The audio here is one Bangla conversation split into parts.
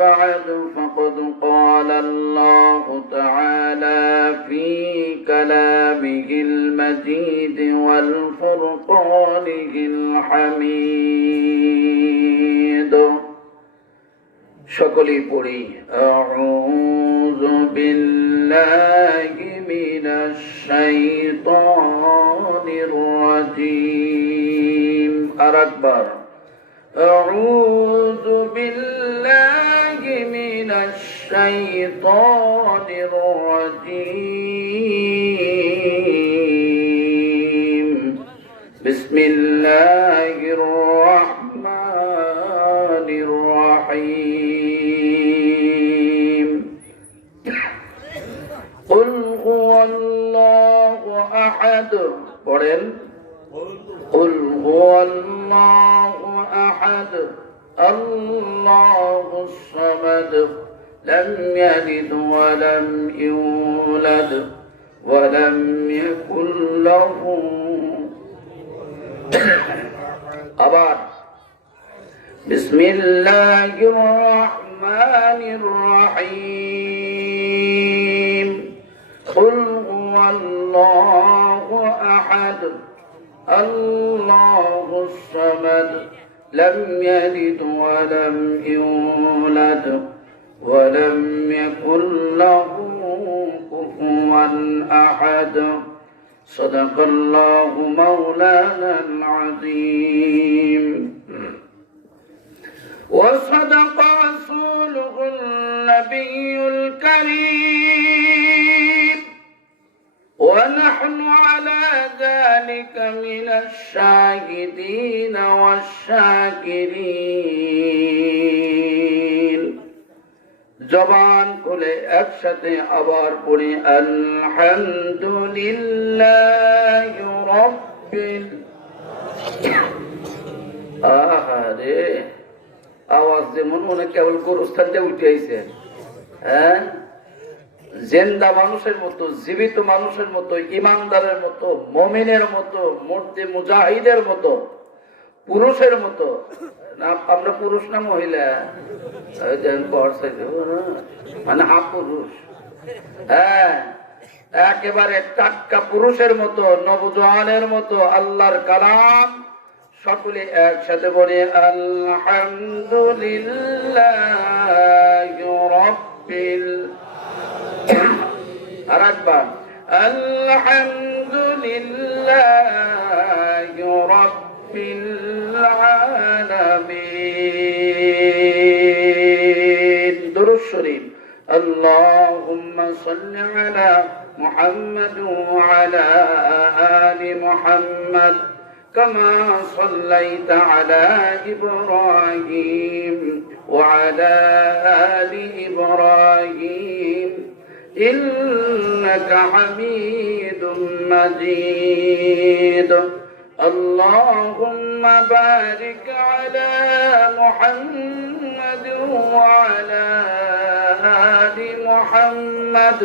بعد فقد قال الله تعالى في كلامه المجيد والفرقانه الحميد সকলেই পড়ি আউযু বিল্লাহি মিনাশ শাইতানির রাজীম আরেকবার আউযু বিল্লাহি মিনাশ শাইতানির রাজীম বিসমিল্লাহির রাহমানির রাহিম কুল হুয়াল্লাহু আহাদ পড়েন قل هو الله أحد الله الصمد لم يلد ولم يولد ولم يكن له أبار بسم الله الرحمن الرحيم قل هو الله أحد الله الصمد لم يلد ولم يولد ولم يكن له كفوا أحد صدق الله مولانا العظيم وصدق رسوله النبي الكريم ونحن على ذلك من الشاهدين والشاكرين জবান খুলে একসাথে আবার পড়ি আলহামদুলিল্লাহি রাব্বিল আহারে আওয়াজ যেমন মনে কেবল গোরস্থানটা উঠে আইছে হ্যাঁ জিন্দা মানুষের মতো জীবিত মানুষের মতো ইমানদারের মতো মুমিনের মতো মুর্তি মুজাহিদের মতো পুরুষের মতো আমরা পুরুষ না মহিলা মানে হাফ পুরুষ হ্যাঁ একেবারে টাটকা পুরুষের মতো নবজওয়ানের মতো আল্লাহর কালাম সকলে একসাথে বলি আলহামদুলিল্লাহি রাব্বিল আরেকবার আলহামদুলিল্লাহি রাব্বিল আলামিন দুরূদ শরীফ আল্লাহুম্মা সাল্লি আলা মুহাম্মাদ ওয়া আলা আলি মুহাম্মাদ كما صليت على إبراهيم وعلى آل إبراهيم إنك حميد مجيد اللهم بارك على محمد وعلى آل محمد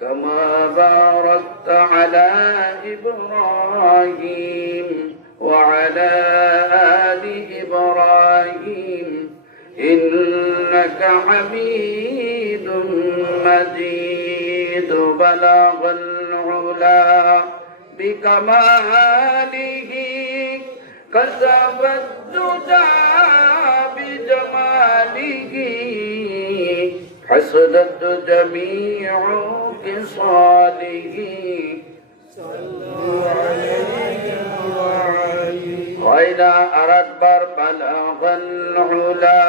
كما باركت على إبراهيم وعلى آل إبراهيم إنك حميد مجيد بلغ العلا بكماله كشف الدجى بجماله حسنت جميع خصاله صلوا عليه وإلى أكبر بلغ العلا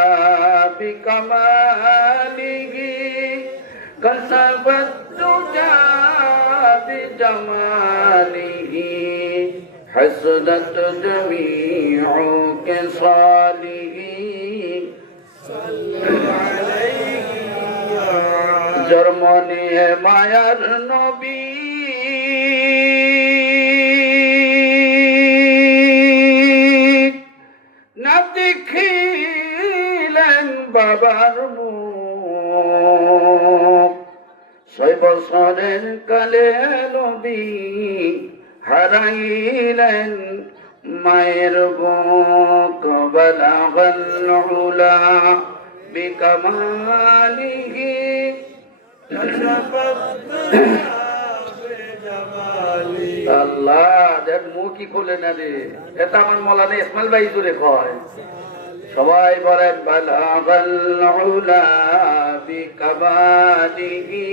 بكماله كشف الدجى بجماله حسنت جميع خصاله صلوا عليه জন্মনি মায়ার নবী না দেখিলেন বাবার মুখ 6 বছরের কালে নবী হারাইলেন মায়ের বুক বালাগাল উলা বিকামালিহি আল্লাহ দেখ মুখ কি খুলে না রে, এটা আমার মৌলানা ইসমাইল ভাই জুড়ে কয়। সবাই বলেন বালাগাল উলা বিকামালিহি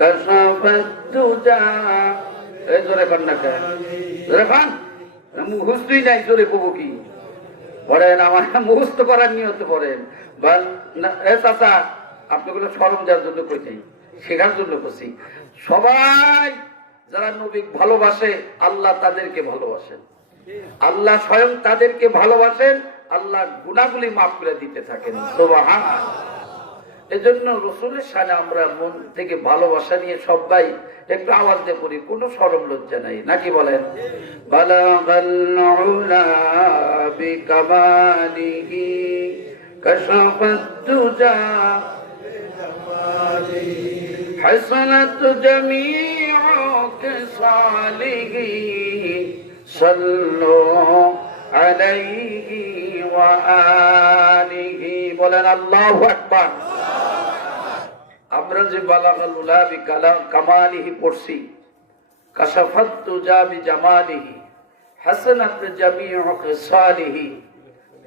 কাশাফাত দুজা। এই জোরে কান না কেন, জোরে কান, মুখস্থই নাই, জোরে কব কি পড়েন, আমার মুখস্থ করার নিয়ত পড়েন। চাচা আপনাগুলো সরঞ্জার জন্য কইছি, শেখার জন্য করছি। সবাই যারা নবী ভালোবাসে আল্লাহ তাদেরকে ভালোবাসেন, আল্লাহ স্বয়ং তাদেরকে ভালোবাসেন, আল্লাহ গুনাহগুলি মাফ করে দিতে থাকেন। সুবহানাল্লাহ। এজন্য রাসূলের শানে আমরা মন থেকে ভালোবাসা নিয়ে সবাই একটু আওয়াজ দিয়ে পড়ি, কোনো শরম লজ্জা নাই, নাকি বলেন? বালাগাল উলা বিকামালিহি কাশাফাত দুজা হাসানাত জামিউ কিসালিহি সাল্লু আলাইহি ওয়া আলিহি। বলেন আল্লাহু আকবার। আমরা যে বালাগাল উলা বিকামালিহি পড়ছি, কাশাফাত দুজা বিজামালিহি হাসানাত জামিউ কিসালিহি,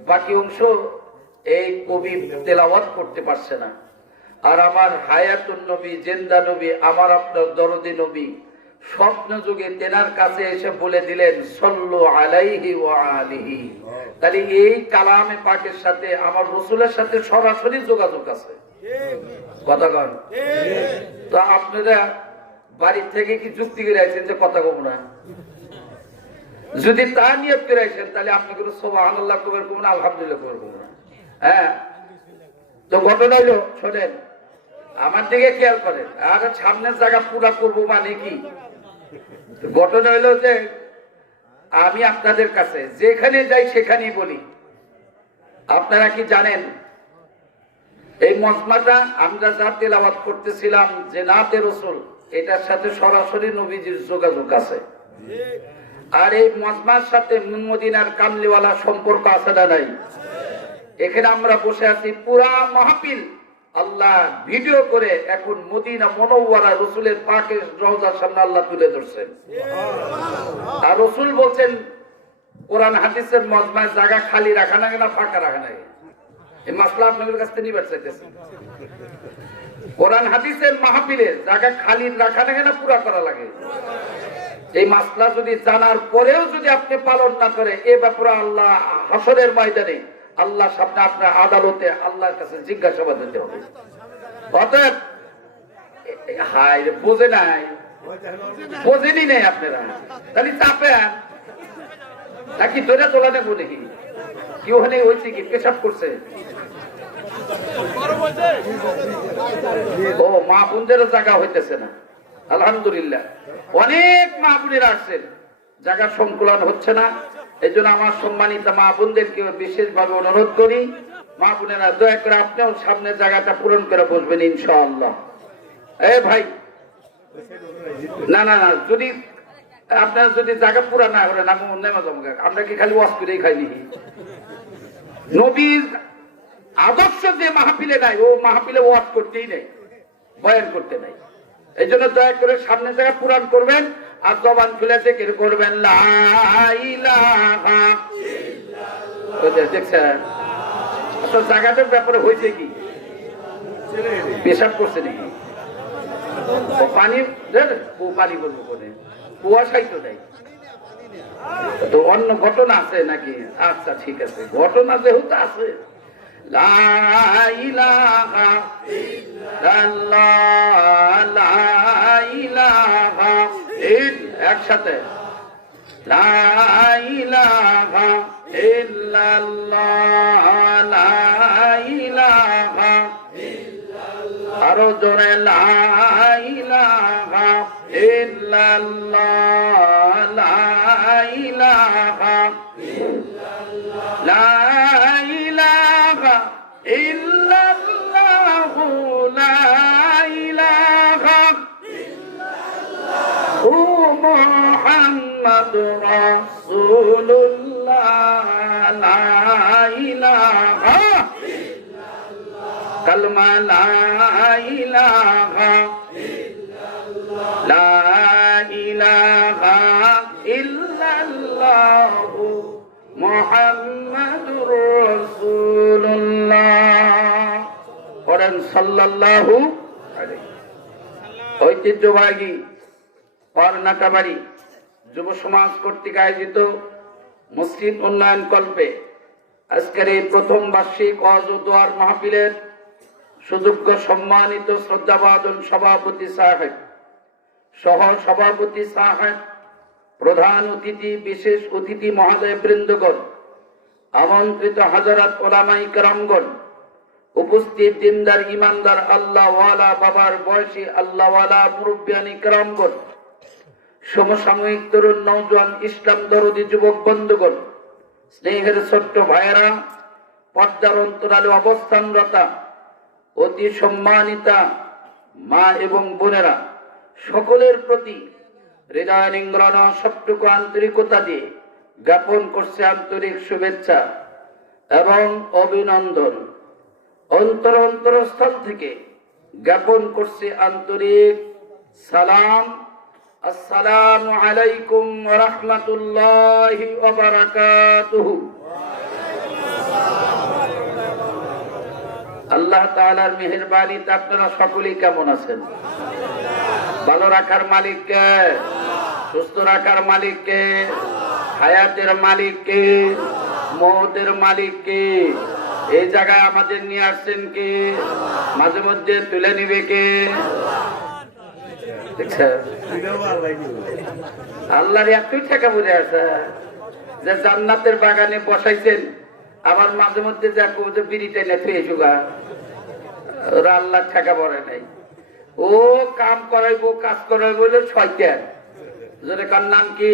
বাকি অংশ এই কবি তেলাওয়াত করতে পারছে না। আর আমার হায়াতুন নবী, জিন্দা নবী, আমার আপনার দরদি নবী স্বপ্ন যুগে তেনার কাছে এসে বলে দিলেন সাল্লু আলাইহি ওয়া আলিহি। তাহলে এই কালামে পাকের সাথে আমার রাসূলের সাথে সরাসরি যোগাযোগ আছে, কথা কন। তো আপনারা বাড়ি থেকে কি যুক্তি করে আইছেন যে কথা কব না? যদি তা নিয়ত করে আইছেন তাহলে আপনি কোনো সুবহানাল্লাহ কবের কব না, আলহামদুলিল্লাহ কবের কব না। হ্যাঁ, তো ঘটনা হলো, শোনেন আমার দিকে খেয়াল করেন, আর সামনের জায়গা পুরা করবো মানে কি? ঘটনা হলো যে আমি আপনাদের কাছে যেখানে যাই সেখানেই বলি, আপনারা কি জানেন এই মজমাটা আমরা যা তেলাওয়াত করতেছিলাম যে নাতে রাসূল, এটার সাথে সরাসরি নবীজির যোগাযোগ আছে। আর এই মজমার সাথে মদিনার কামলিওয়ালা সম্পর্ক আছে না নাই? এখানে আমরা বসে আছি, পুরা মাহফিল আল্লাহ ভিডিও করে এখন মদিনা মুনাওয়ারা রাসূলের পাকের রওজার সামনে আল্লাহ তুলে ধরছেন। আর রাসূল বলছেন কোরআন হাদিসের মজমায় জায়গা খালি রাখা না, ফাঁকা রাখা না। এই মাসলা আপনাদের কাছ থেকে নিবার চাইতেছি। কোরআন হাদিসের মাহফিলে জায়গা খালি রাখা না, পুরা করা লাগে। এই মাসলা যদি জানার পরেও যদি আপনি পালন না করে, এ ব্যাপারে আল্লাহ হাসরের ময়দানে আল্লাহ সামনে আপনার আদালতে আল্লাহর কাছে জিজ্ঞাসাবাদ দিতে হবে। অতএব হায় বোঝে নাই, বোঝেনি নেই আপনারা, তাহলে চাপে নাকি ধরে তোলা নেবো নাকি? কি ওখানে হয়েছে কি পেশাব করছে? ও মা বোনদেরও জায়গা হইতেছে না, আলহামদুলিল্লাহ। অনেক মা বোনেরা আসছেন, জায়গার সংকুলন হচ্ছে না। এই জন্য আমার সম্মানিত মা বোনদেরকে বিশেষ ভাবে অনুরোধ করি, মা বোনেরা দয়া করে আপনিও সামনে জায়গাটা পূরণ করে বসবেন ইনশাআল্লাহ। এই ভাই, না না না, যদি আপনার যদি জায়গা পুরা না করেন আমরা কি খালি ওয়াজ করেই খাইনি? নবীর আদর্শ যে মাহফিলে নাই, ও মাহফিলে ওয়াজ করতেই নেই, বয়ান করতে নাই। এই জন্য দয়া করে সামনে জায়গা পূরণ করবেন আর জবান খুলে জিকির করবেন লা ইলাহা ইল্লাল্লাহ। দেখছেন আচ্ছা জায়গাটার ব্যাপারে হয়েছে কি? পেশাব করছে নাকি? পানি পানি বলবো করে কুয়াশাই তো নেই, তো অন্য ঘটনা আছে নাকি? আচ্ছা ঠিক আছে, ঘটনা যেহেতু আছে। লা ইলাহা ইল্লাল্লাহ, লা ইলাহা একসাথে লা ইলাহা ইল্লাল্লাহ, লা ইলাহা ইল্লাল্লাহ, আরো জোরে লা ইলাহা ইল্লাল্লাহ, লা ইলাহা ইল্লাল্লাহ, লা ইলাহা ইল্লাল্লাহ, লা ইলাহা ইল্লাল্লাহ মুহাম্মাদুর রাসূলুল্লাহ, লা ইলাহা কালমা লা ইলাহা লা ইলাহা ইল্লাল্লাহু মুহাম্মাদুর রাসূলুল্লাহ। পড়েন সাল্লাল্লাহু আলাইহি। ঐতিহ্যবাহী পারনাকাবাড়ি যুব সমাজ কর্তৃক আয়োজিত মসজিদ উন্নয়ন কল্পে আজকের এই প্রথম বার্ষিক ওয়াজ ও দোয়ার মাহফিলের সুযোগ্য সম্মানিত শ্রদ্ধাভাজন সভাপতি সাহেব, সহ সভাপতি সাহেব, প্রধান অতিথি, বিশেষ অতিথি মহোদয় বৃন্দগণ, আমন্ত্রিত হাজারাত ওলামায়ে কেরামগণ, উপস্থিত দিনদার ইমানদার আল্লাহওয়ালা বাবার বয়সী আল্লাহওয়ালা মুরব্বিয়ানি কেরামগণ, সমসাময়িক তরুণ নওজোয়ান ইসলাম দরদি যুবক বন্ধুগণ, স্নেহের ছোট্ট ভাইয়েরা, পর্দার অন্তরালে অবস্থানরতা অতি সম্মানিতা মা এবং বোনেরা, সকলের প্রতি হৃদয় নিংড়ানো সবটুকু আন্তরিকতা দিয়ে জ্ঞাপন করছে আন্তরিক শুভেচ্ছা এবং অভিনন্দন। অন্তরস্থল থেকে জ্ঞাপন করছে আন্তরিক সালাম। আসসালামু আলাইকুম ওয়া রাহমাতুল্লাহি ওয়া বারাকাতুহু। আল্লাহ তাআলার মেহেরবানিতে আপনারা সকলেই কেমন আছেন? ভালো রাখার মালিক কে? সুস্থ রাখার মালিক কে? হায়াতের মালিক কে? মওতের মালিক কে? এই জায়গায় আমাদের নিয়ে আসছেন কে? মাঝে মধ্যে তুলে নিবে কে? আল্লাহর এতই টাকা বুঝে আছে যে জান্নাতের বাগানে বসাইছেন, আবার মাঝে মধ্যে দেখো যে বিড়ি টেনে থুয়ে সুগা, ওরা আল্লাহ টাকা পড়ে নাই। ও কাম করাইবো, কাজ করাইবো বলে শয়তান। যদি কার নাম কি?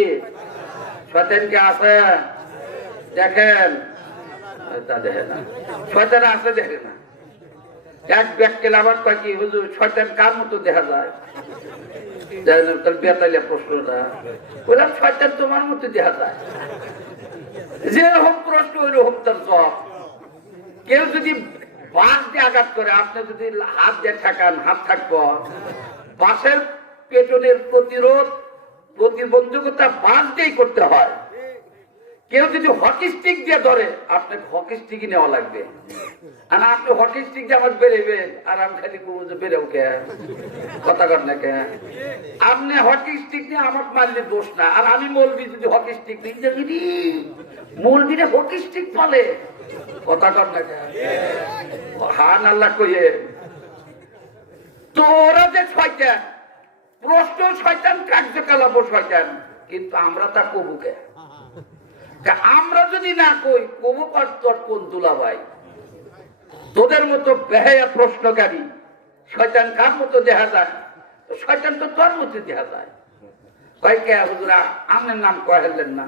শয়তান কে আছে? দেখেন তা দেখে না, শয়তান আছে দেখে না। এক ব্যক্তি আবার কয় কি হুজুর শয়তান কার মতো দেখা যায়? তার বেতালিয়া প্রশ্নটা বললাম, শয়তান তোমার মতো দেখা যায়। যে রকম প্রশ্ন ওই রকম তার জবাব। কেউ যদি বাঁশ দিয়ে আঘাত করে, আপনি যদি হাত দিয়ে ঠেকান, হাত থাকবো। বাঁশের পেটনের প্রতিবন্ধকতা বাঁশ দিয়েই করতে হয়। কেউ যদি হকি স্টিক দিয়ে ধরে, আপনি হকি স্টিকই নেওয়া লাগবে। আর আপনি হকি স্টিক দিয়ে আমার বেরোবেন, আর আমি খালি বেরোও কে? কথা কর না কে? আপনি হকি স্টিক দিয়ে আমার মারলে দোষ না। আর আমি মৌলবি যদি হকি স্টিক নিই, মৌলবিরা হকি স্টিক বলে। কথা কর না কে? হান আল্লাহ কইয়ে তোরা যে শয়তান, প্রশ্ন শয়তান, কার্যকলাপ শয়তান, কিন্তু আমরা তা কবুকে। আমরা যদি না কই, কবু পার তোর কোন দুলা ভাই? তোদের মতো বেহায়া প্রশ্নকারী শয়তান কার মতো দেখা যায়? শয়তান তো তোর মতো দেখা যায়। কয় কে হুজুরা আমার নাম কহেলেন না?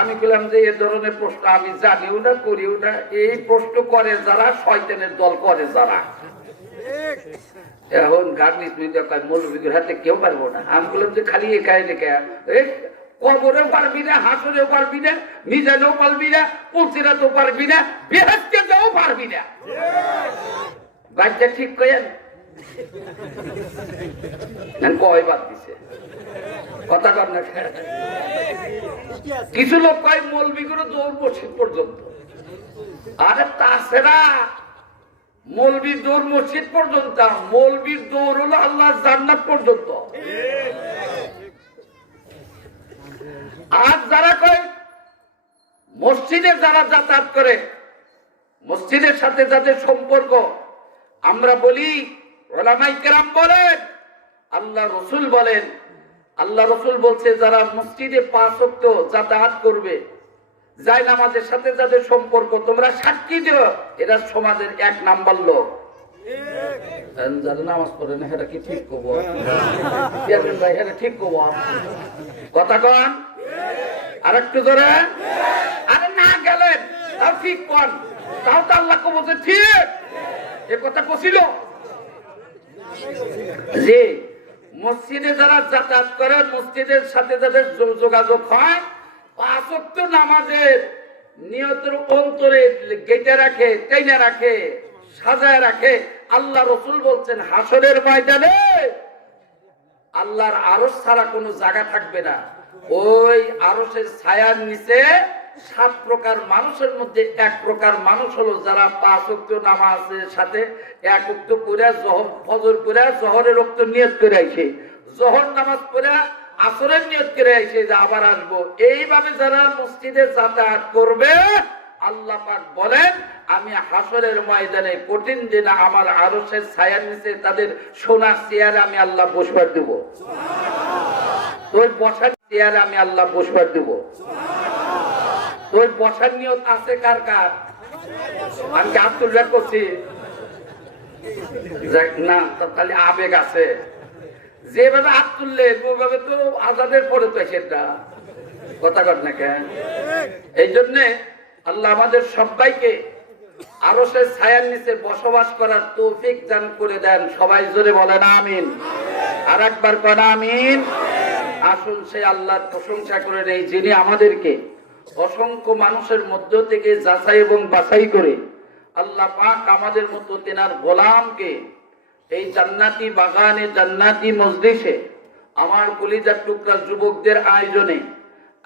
আমি বললাম যে এ ধরনের প্রশ্ন আমি জানিও না, করিও না। এই প্রশ্ন করে যারা, শয়তানের দল করে যারা। এখন গার্নিশ মৌলবীদের হাতে কেউ পারবো না। আমি বললাম যে খালি একাই লেখা, কবরেও পারবি না, হাসরেও পারবি না, মিজানেও পারবি না, পুলসিরাতেও পারবি না, বেহেশতেও পারবি না। বাচ্চা ঠিক করেন কয় বাদ দিছে। কথা কর না। কিছু লোক কয় মৌলবি করে দৌড় মসজিদ পর্যন্ত। আরে তাছাড়া মৌলবির দৌড় মসজিদ পর্যন্ত, মৌলবির দৌড় হলো আল্লাহ জান্নাত পর্যন্ত। আর যারা কয় মসজিদে যারা যাতায়াত করে, মসজিদের সাথে যাদের সম্পর্ক, আমরা বলি ওলামায়ে কেরাম বলেন, আল্লাহ রসুল বলেন, আল্লাহ রসুল বলছে যারা মসজিদে 5 ওয়াক্ত যাতায়াত করবে, যাই নামাজের সাথে যাদের সম্পর্ক, তোমরা সাক্ষী দিও এরা সমাজের 1 নাম্বার লোক। যারা নামাজ পড়ে না সেটা কি ঠিক করবো? ভাই সেটা ঠিক করবো? কথা কন আর একটু ধরে। আরে না গেলেন তাও ঠিক কন, তাও তো আল্লাহ বলছে ঠিক। এ কথা কছিল যে মসজিদে যারা যাতায়াত করে, মসজিদের সাথে যাদের যোগাযোগ হয়, 5 ওয়াক্ত নামাজের নিয়তের অন্তরে গেটে রাখে, টেনে রাখে, সাজায় রাখে। আল্লাহ রসুল বলছেন হাসরের ময়দানে আল্লাহর আরশ ছাড়া কোনো জায়গা থাকবে না। ওই আরশের ছায়ার নিচে 7 প্রকার মানুষের মধ্যে 1 প্রকার মানুষ হলো যারা 5 ওয়াক্ত নামাজের সাথে 1 ওয়াক্ত পড়ে ফজর পড়ে জোহরের ওয়াক্ত নিয়ত করে আইছে, জোহর নামাজ পড়ে আসরের নিয়ত করে আইছে যে আবার আসবো। এইভাবে যারা মসজিদে যাতায়াত করবে আল্লাহ পাক বলেন আমি হাসরের ময়দানে কঠিন দিনে আমার আরশের ছায়ার নিচে তাদের সোনার চেয়ারে আমি আল্লাহ বসবার দেব। তোর বসার চেয়ারে আমি আল্লাহ বসবার দেব। তোর বসার নিয়ত আছে কার কার? আমি হাত তুলবে করছি না, তাহলে আবেগ আছে। যেভাবে হাত তুললেন ওইভাবে তো আজাদের পরে তো সেটা কথা কর না কেন? এই জন্যে আল্লাহ আমাদের সবাইকে আরশের ছায়ার নিচে বসবাস করার তৌফিক দান করে দেন। সবাই জোরে বলেন আমিন। আর একবার বলেন আমিন। আসুন সেই আল্লাহর প্রশংসা করে নেই যিনি আমাদেরকে অসংখ্য মানুষের মধ্য থেকে যাচাই এবং বাছাই করে আল্লাহ পাক আমাদের মতো তেনার গোলামকে এই জান্নাতি বাগানে জান্নাতি মজলিসে আমার কলিজার টুকরা যুবকদের আয়োজনে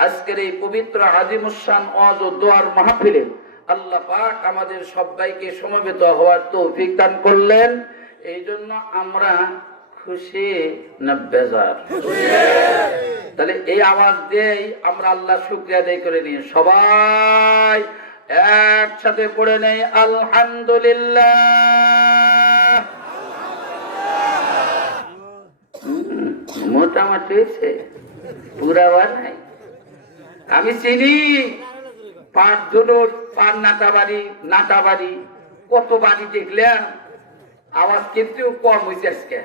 আজকের এই পবিত্র আজিমুসান ওয়াজ ও দোয়ার মাহফিলে আল্লাহ পাক আমাদের সবাইকে সমবেত হওয়ার তৌফিক দান করলেন। এই জন্য আমরা খুশি না বেজার? তাহলে এই আওয়াজ দিয়েই আমরা আল্লাহ শুকরিয়া আদায় করে নিই। সবাই একসাথে পড়ে নেই আলহামদুলিল্লাহ। মোটামুটি হয়েছে, পুরা নাই। আমি চিনি পাঁচ ধনুর পার নাটাবাড়ি কত বাড়ি দেখলাম, আওয়াজ কিন্তু কম হয়েছে আজকে।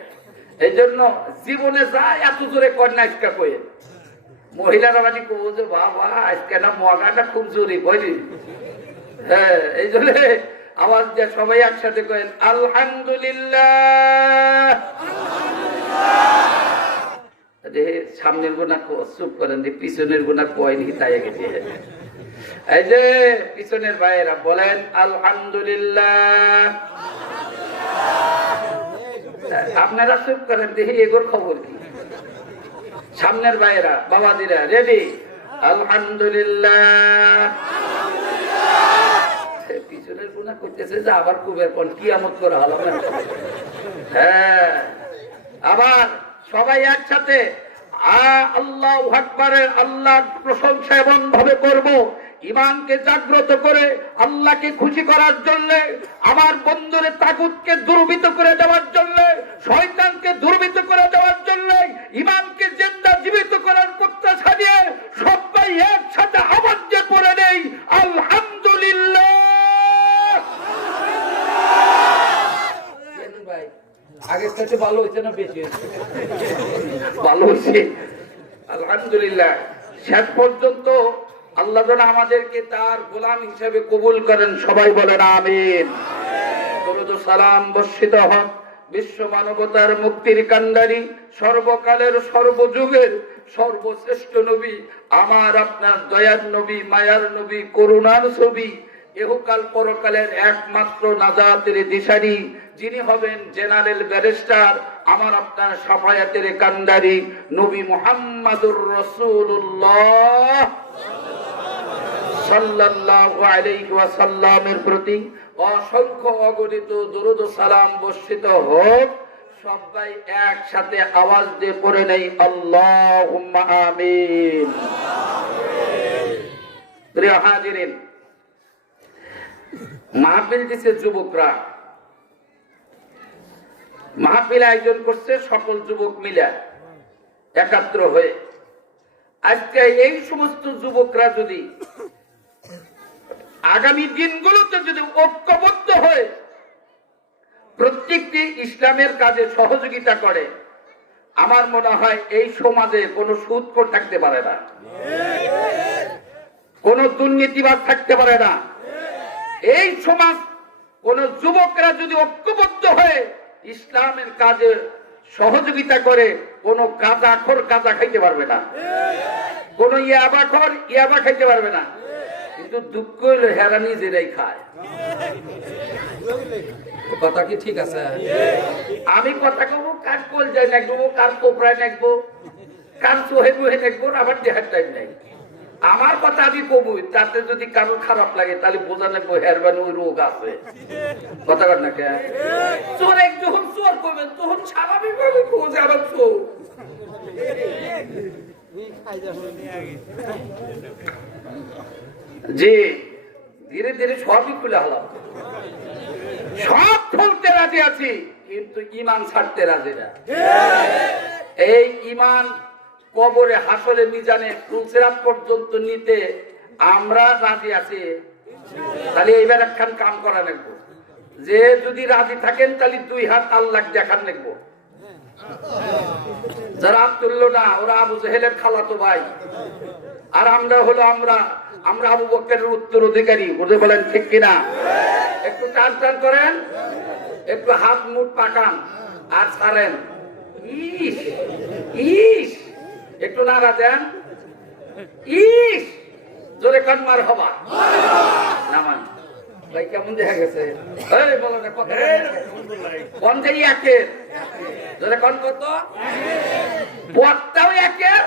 এই জন্য জীবনে যায় এত জোরে কন্যা আজকে কয়ে মহিলারা বাড়ি কবো যে বাবা আজকে না মগাটা খুব জোরে বুঝলি। হ্যাঁ, এই জন্য আওয়াজ দিয়ে সবাই একসাথে করেন আলহামদুলিল্লাহ। সামনের গুণা চুপ করেন, পিছনের গুণা কয়নি তাই গেছে। এই যে পিছনের ভাইয়েরা বলেন আলহামদুলিল্লাহ। আপনারা চুপ করেন, দেখি এগোর খবর কি। সামনের ভাইয়েরা বাবাজিরা রেডি? আলহামদুলিল্লাহ। পিছনের গুণা করতেছে যে আবার কুবের পর কিয়ামত করা হলো না। হ্যাঁ, আবার সবাই একসাথে আল্লাহু আকবারের আল্লাহ প্রশংসা এমন ভাবে করব ইমানকে জাগ্রত করে আল্লাহকে খুশি করার জন্য, আমার বন্ধুরে তাগুতকে দুর্বৃত করে দেওয়ার জন্য, শয়তানকে দুর্বৃত করে দেওয়ার জন্য, ইমানকে জিন্দা জীবিত করার প্রত্যাশা নিয়ে সবাই একসাথে আওয়াজ দিয়ে পড়ে নেই আলহামদুলিল্লাহ। আগের কাছে ভালো হয়েছে না বেশি হয়েছে? ভালো হয়েছে আলহামদুলিল্লাহ। শেষ পর্যন্ত আল্লাহ যেন আমাদেরকে তার গোলাম হিসেবে কবুল করেন। সবাই বলেন আমিন। দরুদ ও সালাম বর্ষিত হন বিশ্ব মানবতার মুক্তির কান্ডারি, সর্বকালের সর্বযুগের সর্বশ্রেষ্ঠ নবী, আমার আপনার দয়ার নবী, মায়ার নবী, করুণার ছবি, ইহকাল পরকালের একমাত্র নাজাতের দিশারি, যিনি হবেন জেনারেল ব্যারিস্টার, আমার আপনার শাফায়াতের কান্ডারি নবী মুহাম্মাদুর রাসূলুল্লাহ সাল্লাল্লাহু আলাইহি ওয়াসাল্লামের প্রতি অসংখ্য অগণিত দরুদ ও সালাম বর্ষিত হোক। সবাই একসাথে আওয়াজ দিয়ে পড়ে নেই আল্লাহুম্মা আমিন। প্রিয় হাজিরিন, মাহফিল দিছে যুবকরা, মাহফিল আয়োজন করছে সকল যুবক মিলে একাত্র হয়ে। আজকে এই সমস্ত যুবকরা যদি আগামী দিনগুলোতে যদি ঐক্যবদ্ধ হয়ে প্রত্যেকটি ইসলামের কাজে সহযোগিতা করে, আমার মনে হয় এই সমাজে কোনো সুদখোর থাকতে পারে না, কোনো দুর্নীতিবাজ থাকতে পারে না। এই সমাজ কোন যুবকরা যদি ঐক্যবদ্ধ হয়ে ইসলামের কাজে সহযোগিতা করে, কোন গাঁজাখোর গাঁজা খাইতে পারবে না, কোন ইয়াবাখোর ইয়াবা খাইতে পারবে না। কিন্তু দুঃখ হইলে হেরা নিজেরাই খায়। কথা কি ঠিক আছে? আমি কথা কব কার কোল যাই নাকবো, কার কোপড়ায় নাকবো, কার চোহে বুহে নাকবো, আবার দেহার টাইম নাই। আমার কথা আমি কবই, তাতে যদি কারো খারাপ লাগে তাহলে বোঝা নেবো হেরবানি ওই রোগ আছে। কথা কর না কেন? চোর যখন চোর করবেন তখন স্বাভাবিক ভাবে বোঝে আবার চোর। জি ধীরে ধীরে সবই খুলে হলাম, সব খুলতে রাজি আছি, কিন্তু ইমান ছাড়তে রাজি না। এই ইমান কবরে হাসলে মিজানে ফুলসেরাত পর্যন্ত নিতে আমরা রাজি আছি। তাহলে এইবার একখান কাম করা লাগবো, যে যদি রাজি থাকেন তাহলে 2 হাত আল্লাহ দেখান লাগবো। যারা হাত তুললো না ওরা আবু জেহেলের খালাতো ভাই, আর আমরা হলো আমরা আবু বকরের উত্তরাধিকারী। বুঝতে বলেন ঠিক কিনা? একটু টান টান করেন, একটু হাত মুখ পাকান আর ছাড়েন। ইস ইস একটু নাড়া দেন। ইস জোরে কান মার হবা নামান ভাই কেমন দেখা গেছে? এই বলো না কত কোন যাই একের জোরে কোন কত বক্তাও একের,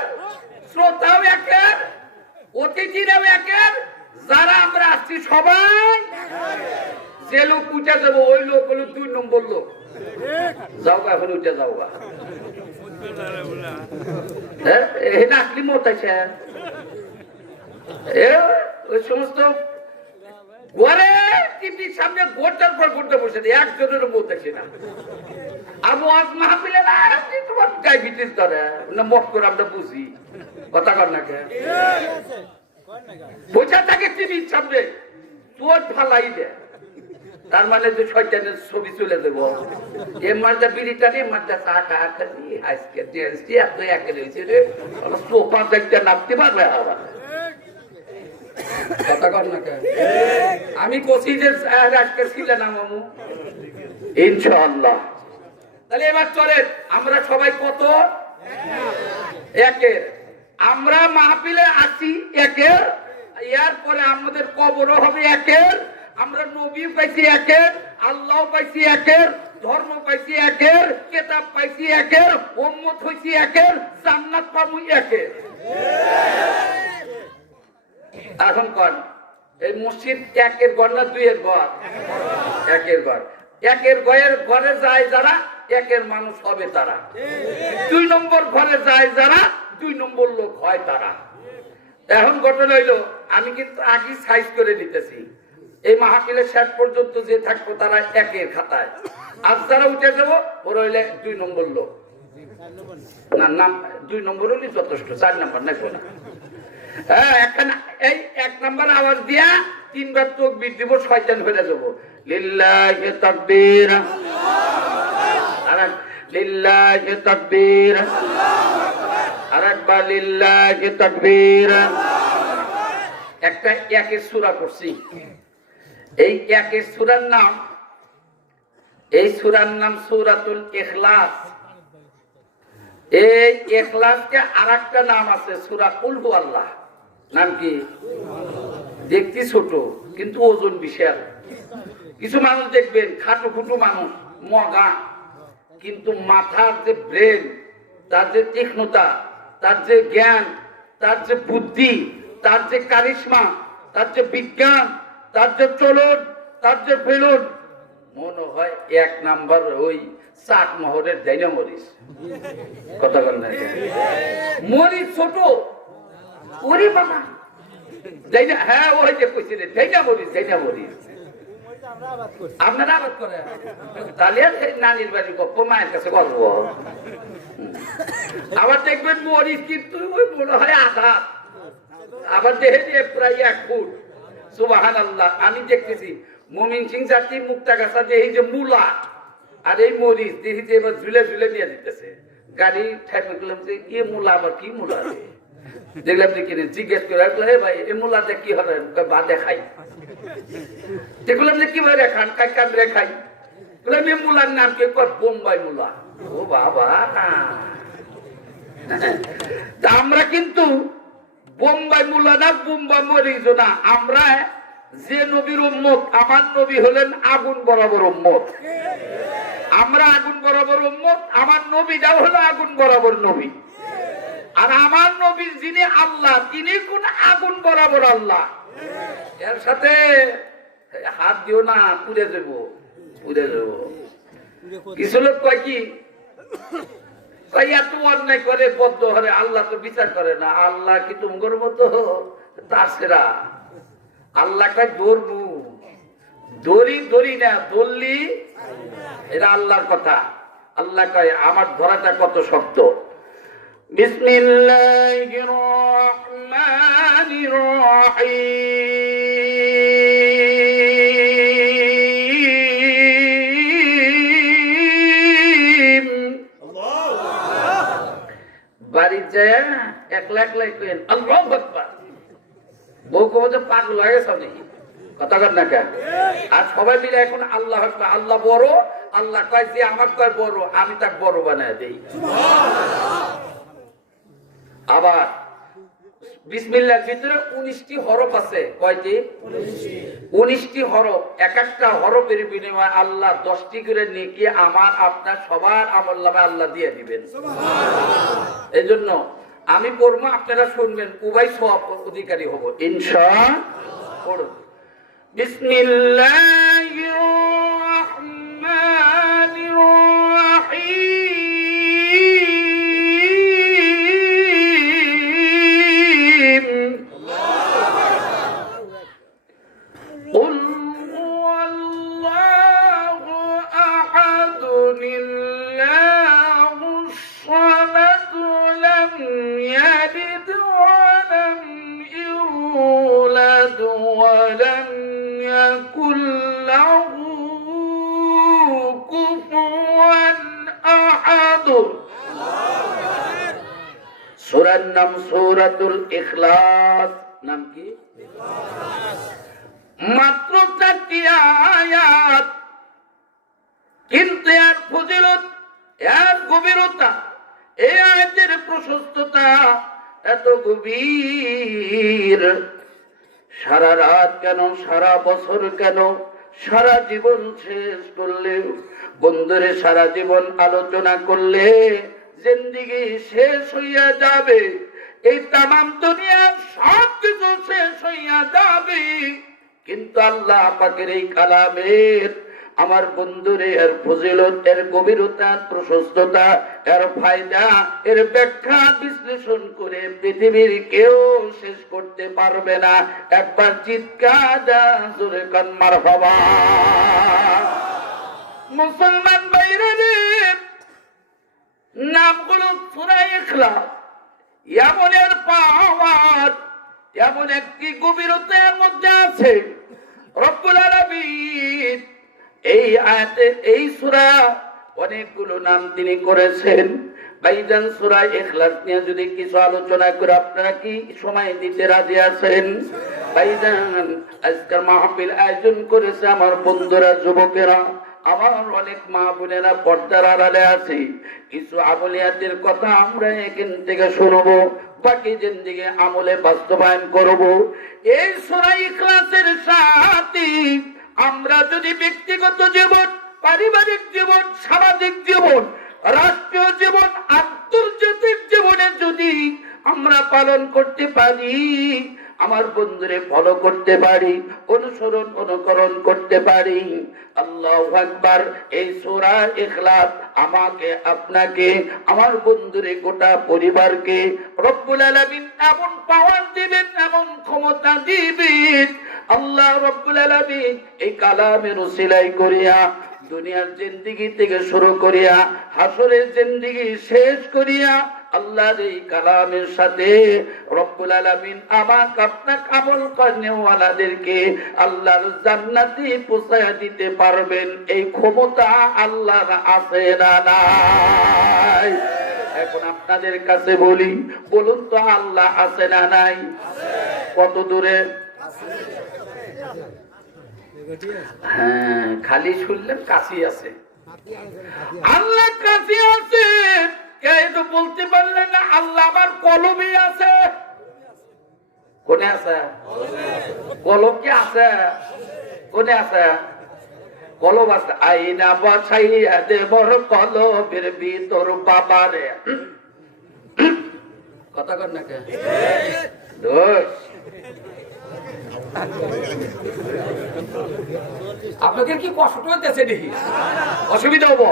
শ্রোতাও একের, অতিথিরাও একের। যারা আমরা আসছি সবাই যে লোক উঠে যাবো ওই লোক হলো 2 নম্বর লোক। যাও এখন উঠে যাও গা। আসলি মত আছে ওই সমস্ত ঘরে টিভির সামনে গোটার পর গোটা বসে একজনের মত আছে না। আবু আজ মাহফিলে না তোমার ডায়াবেটিস ধরে না মত করে আমরা বুঝি। কথা কর না কে বোঝা থাকে টিভির সামনে তোর ফালাই দেয়, তার মানে যে শয়তানের ছবি চলে দেব। এ মারটা বিড়িটা রে মারটা চা খা খালি আজকে ডেন্সটি এত একে রয়েছে রে সোফা দেখতে নামতে পারবে। কথা কর না কেন? আমি কছি যে আজকে ছিলে না মামু ইনশাআল্লাহ। তাহলে এবার চলেন আমরা সবাই কত একের। আমরা মাহফিলে আসি একের, এরপরে আমাদের কবরও হবে একের। আমরা নবী পাইছি একের, আল্লাহ পাইছি একের, ধর্ম পাইছি একের, কিতাব পাইছি একের, উম্মত হইছি একের, জান্নাত পাবো একের। এখন কোন এই মসজিদ একের ঘর না 2 এর ঘর? একের ঘর। একের ঘরে যায় যারা একের মানুষ হবে তারা। 2 নম্বর ঘরে যায় যারা 2 নম্বর লোক হয় তারা। এখন ঘটনা হইলো আমি কিন্তু আগে সাইজ করে নিতেছি, এই মাহফিলের শেষ পর্যন্ত যে থাকবো তারা একের খাতায়, আর যারা উঠে যাবো ওরা হইলে 2 নম্বর লোক। না নাম 2 নম্বর হলে যথেষ্ট, 4 নম্বর নাকবো না। হ্যাঁ এখানে এই 1 নম্বর আওয়াজ দিয়া 3 বার তাকবীর দিব, শয়তান হয়ে যাবো। লিল্লাহি তাকবীর, লিল্লাহি তাকবীর, আরেকবার লিল্লাহি তাকবীর। একটা একের সূরা পড়ছি, এই একের সূরার নাম, এই সূরার নাম সূরাতুল ইখলাস। এই ইখলাসকে আরেকটা নাম আছে সূরা কুল হুয়াল্লাহ। নাম কি? দেখতে ছোট কিন্তু ওজন বিশাল। কিছু মানুষ দেখবেন খাটো খুটো মানুষ মগা, কিন্তু মাথার যে ব্রেন, তার যে তীক্ষ্ণতা, তার যে জ্ঞান, তার যে বুদ্ধি, তার যে কারিশমা, তার যে বিজ্ঞান, তার যে চলন, তার যে ফেলন, মনে হয় 1 নাম্বার ওই চাক মোহরের ডাইনা মরিচ। কথা বল না মরিচ ছোট ওরে বাবা ডাইনা, হ্যাঁ ওই যে কইছে রে ডাইনা মরিচ, ডাইনা মরিচ। আপনারা আবাদ করে তাহলে নানির বাড়ির গপ্প, মায়ের কাছে গল্প। আবার দেখবেন মরিচ কিন্তু ওই মনে হয় আধা, আবার দেহে দিয়ে প্রায় 1 ফুট। সুবহানাল্লাহ। আমি দেখতেছি মমিন সিং জাতি মুক্তা গাছা যে এই যে মূলা আর এই মরিচ দেখি যে এবার ঝুলে ঝুলে নিয়ে দিতেছে। গাড়ি ঠাকুর করলাম যে কি মূলা, আবার কি মূলা দেখলাম যে কিনে জিজ্ঞেস করে হে ভাই এই মূলাতে কি হবে? বাদে খাই। দেখলাম যে কিভাবে খান? কামড়ে খাই। বললাম এই মূলার নাম কি? বোম্বাই মূলা। ও বাবা, আমরা কিন্তু বোম্বাই মুলানা বোম্বাই মরিজ না, আমরা যে নবীর উম্মত, আমার নবী হলেন আগুন বরাবর উম্মত, আমরা আগুন বরাবর উম্মত, আমার নবীটা হলো আগুন বরাবর নবী। আর আমার নবী যিনি আল্লাহ, তিনি কোন আগুন বরাবর আল্লাহ। এর সাথে হাত দিও না, পুড়ে দেব, পুড়ে দেব। কিছু লোক কয় কি, এত অন্যায় করে বদ্ধ হরে, আল্লাহ তো বিচার করে না। আল্লাহ কি তোমার মতো তাসেরা? আল্লাহ কয় দৌড়বু, দড়ি দড়ি না, দললি, এটা আল্লাহর কথা। আল্লাহ কয় আমার ধরাটা কত শক্ত। বিসমিল্লাহির রহমানির রহিম। বাড়ি যায় একলা একলাই কেন আল্লাহু আকবার, বউ কবে যে পাগল হয়ে গেছে নাকি, কথা কর না কেন? আর সবাই মিলে এখন আল্লাহ আকবার, আল্লাহ বড়, আল্লাহ কয় যে আমার কয় বড়, আমি তাকে বড় বানায় দেই। আবার বিসমিল্লাহর ভিতরে 19টি হরফ আছে। কয়টি? 19টি হরফ। এক একটা হরফের বিনিময়ে আল্লাহ 10টি করে নেকি আমার আপনার সবার আমলনামায় আল্লাহ দিয়ে দিবেন। এই জন্য আমি পড়বো, আপনারা শুনবেন, উভয় সওয়াব অধিকারী হব ইনশাআল্লাহ। বিসমিল্লাহির রহমানির রহিম। قل هو الله أحد الله الصمد لم يلد ولم يولد ولم يكن له كفوا أحد। সূরার নাম সূরাতুল ইখলাস। নাম কি? মাত্র 4টি আয়াত, কিন্তু এর ফজিলত, এর গভীরতা, এই আয়াতের প্রশস্ততা এত গভীর। সারা রাত কেন, সারা বছর কেন, সারা জীবন শেষ করলে, বন্ধুরে সারা জীবন আলোচনা করলে জিন্দেগি শেষ হইয়া যাবে। এই তামাম দুনিয়ার সব কিছু শেষ হইয়া যাবে, কিন্তু আল্লাহ পাকের এই কালামের, আমার বন্ধুরে, এর ফজিলত, এর গভীরতা, প্রশস্ততা, এর ফায়দা, এর ব্যাখ্যা বিশ্লেষণ করে পৃথিবীর কেউ শেষ করতে পারবে না। একবার চিৎকার দেন জোরে কান মারহাবা। মুসলমান ভাইরা, নামগুলো সূরা ইখলাস, এমন এর পাওয়ার, এমন একটি গভীরতার মধ্যে আছে। রব্বুল আলামিন এই আয়াতে, এই সূরা অনেকগুলো নাম তিনি করেছেন। ভাইজান, সূরা ইখলাস নিয়ে যদি কিছু আলোচনা করে আপনারা কি সময় দিতে রাজি আছেন? ভাইজান, আজকের মাহফিল আয়োজন করেছে আমার বন্ধুরা, যুবকেরা, আমার অনেক মা বোনেরা পর্দার আড়ালে আছে। কিছু আমলিয়াতের কথা আমরা এখান থেকে শুনবো, বাকি জিন্দেগি আমলে বাস্তবায়ন করব। এই সূরা ইখলাসের সাথে আমরা যদি ব্যক্তিগত জীবন, পারিবারিক জীবন, সামাজিক জীবন, রাষ্ট্রীয় জীবন, আন্তর্জাতিক জীবনে যদি আমরা পালন করতে পারি, আমার বন্ধুরে ফলো করতে পারি, অনুসরণ অনুকরণ করতে পারি, আল্লাহু আকবার। এই সূরা ইখলাস আমাকে, আপনাকে, আমার বন্ধুরে, গোটা পরিবারকে রব্বুল আলামিন এমন পাওয়ার দিবেন, এমন ক্ষমতা দিবেন। আল্লাহ রব্বুল আলামিন এই কালামের উসিলাই করিয়া দুনিয়ার জিন্দেগি থেকে শুরু করিয়া হাসরের জিন্দেগি শেষ করিয়া আল্লাহর এই কালামের সাথে রব্বুল আলামিন আমাকে, আপনাকে, আমল করেওয়ালাদেরকে আল্লাহর জান্নাতে পৌঁছায়া দিতে পারবেন। এই ক্ষমতা আল্লাহর আছে না নাই? এখন আপনাদের কাছে বলি, বলুন তো আল্লাহ আছে না নাই? কত দূরে? হ্যাঁ, খালি শুনলেন কাছে আছে। আল্লাহ কাছে আছে, কেউ তো বলতে পারলেন না আল্লাহ আমার কলবে আছে। কোনে আছে? কলম কি আছে? কোনে আছে? কলম আছে। আইনা বসাইয়া দেবর কলমের ভিতর বাবারে। কথা কর না কেন? দোষ আপনাদের কি কষ্ট হইতেছে দেখি? অসুবিধা হবো।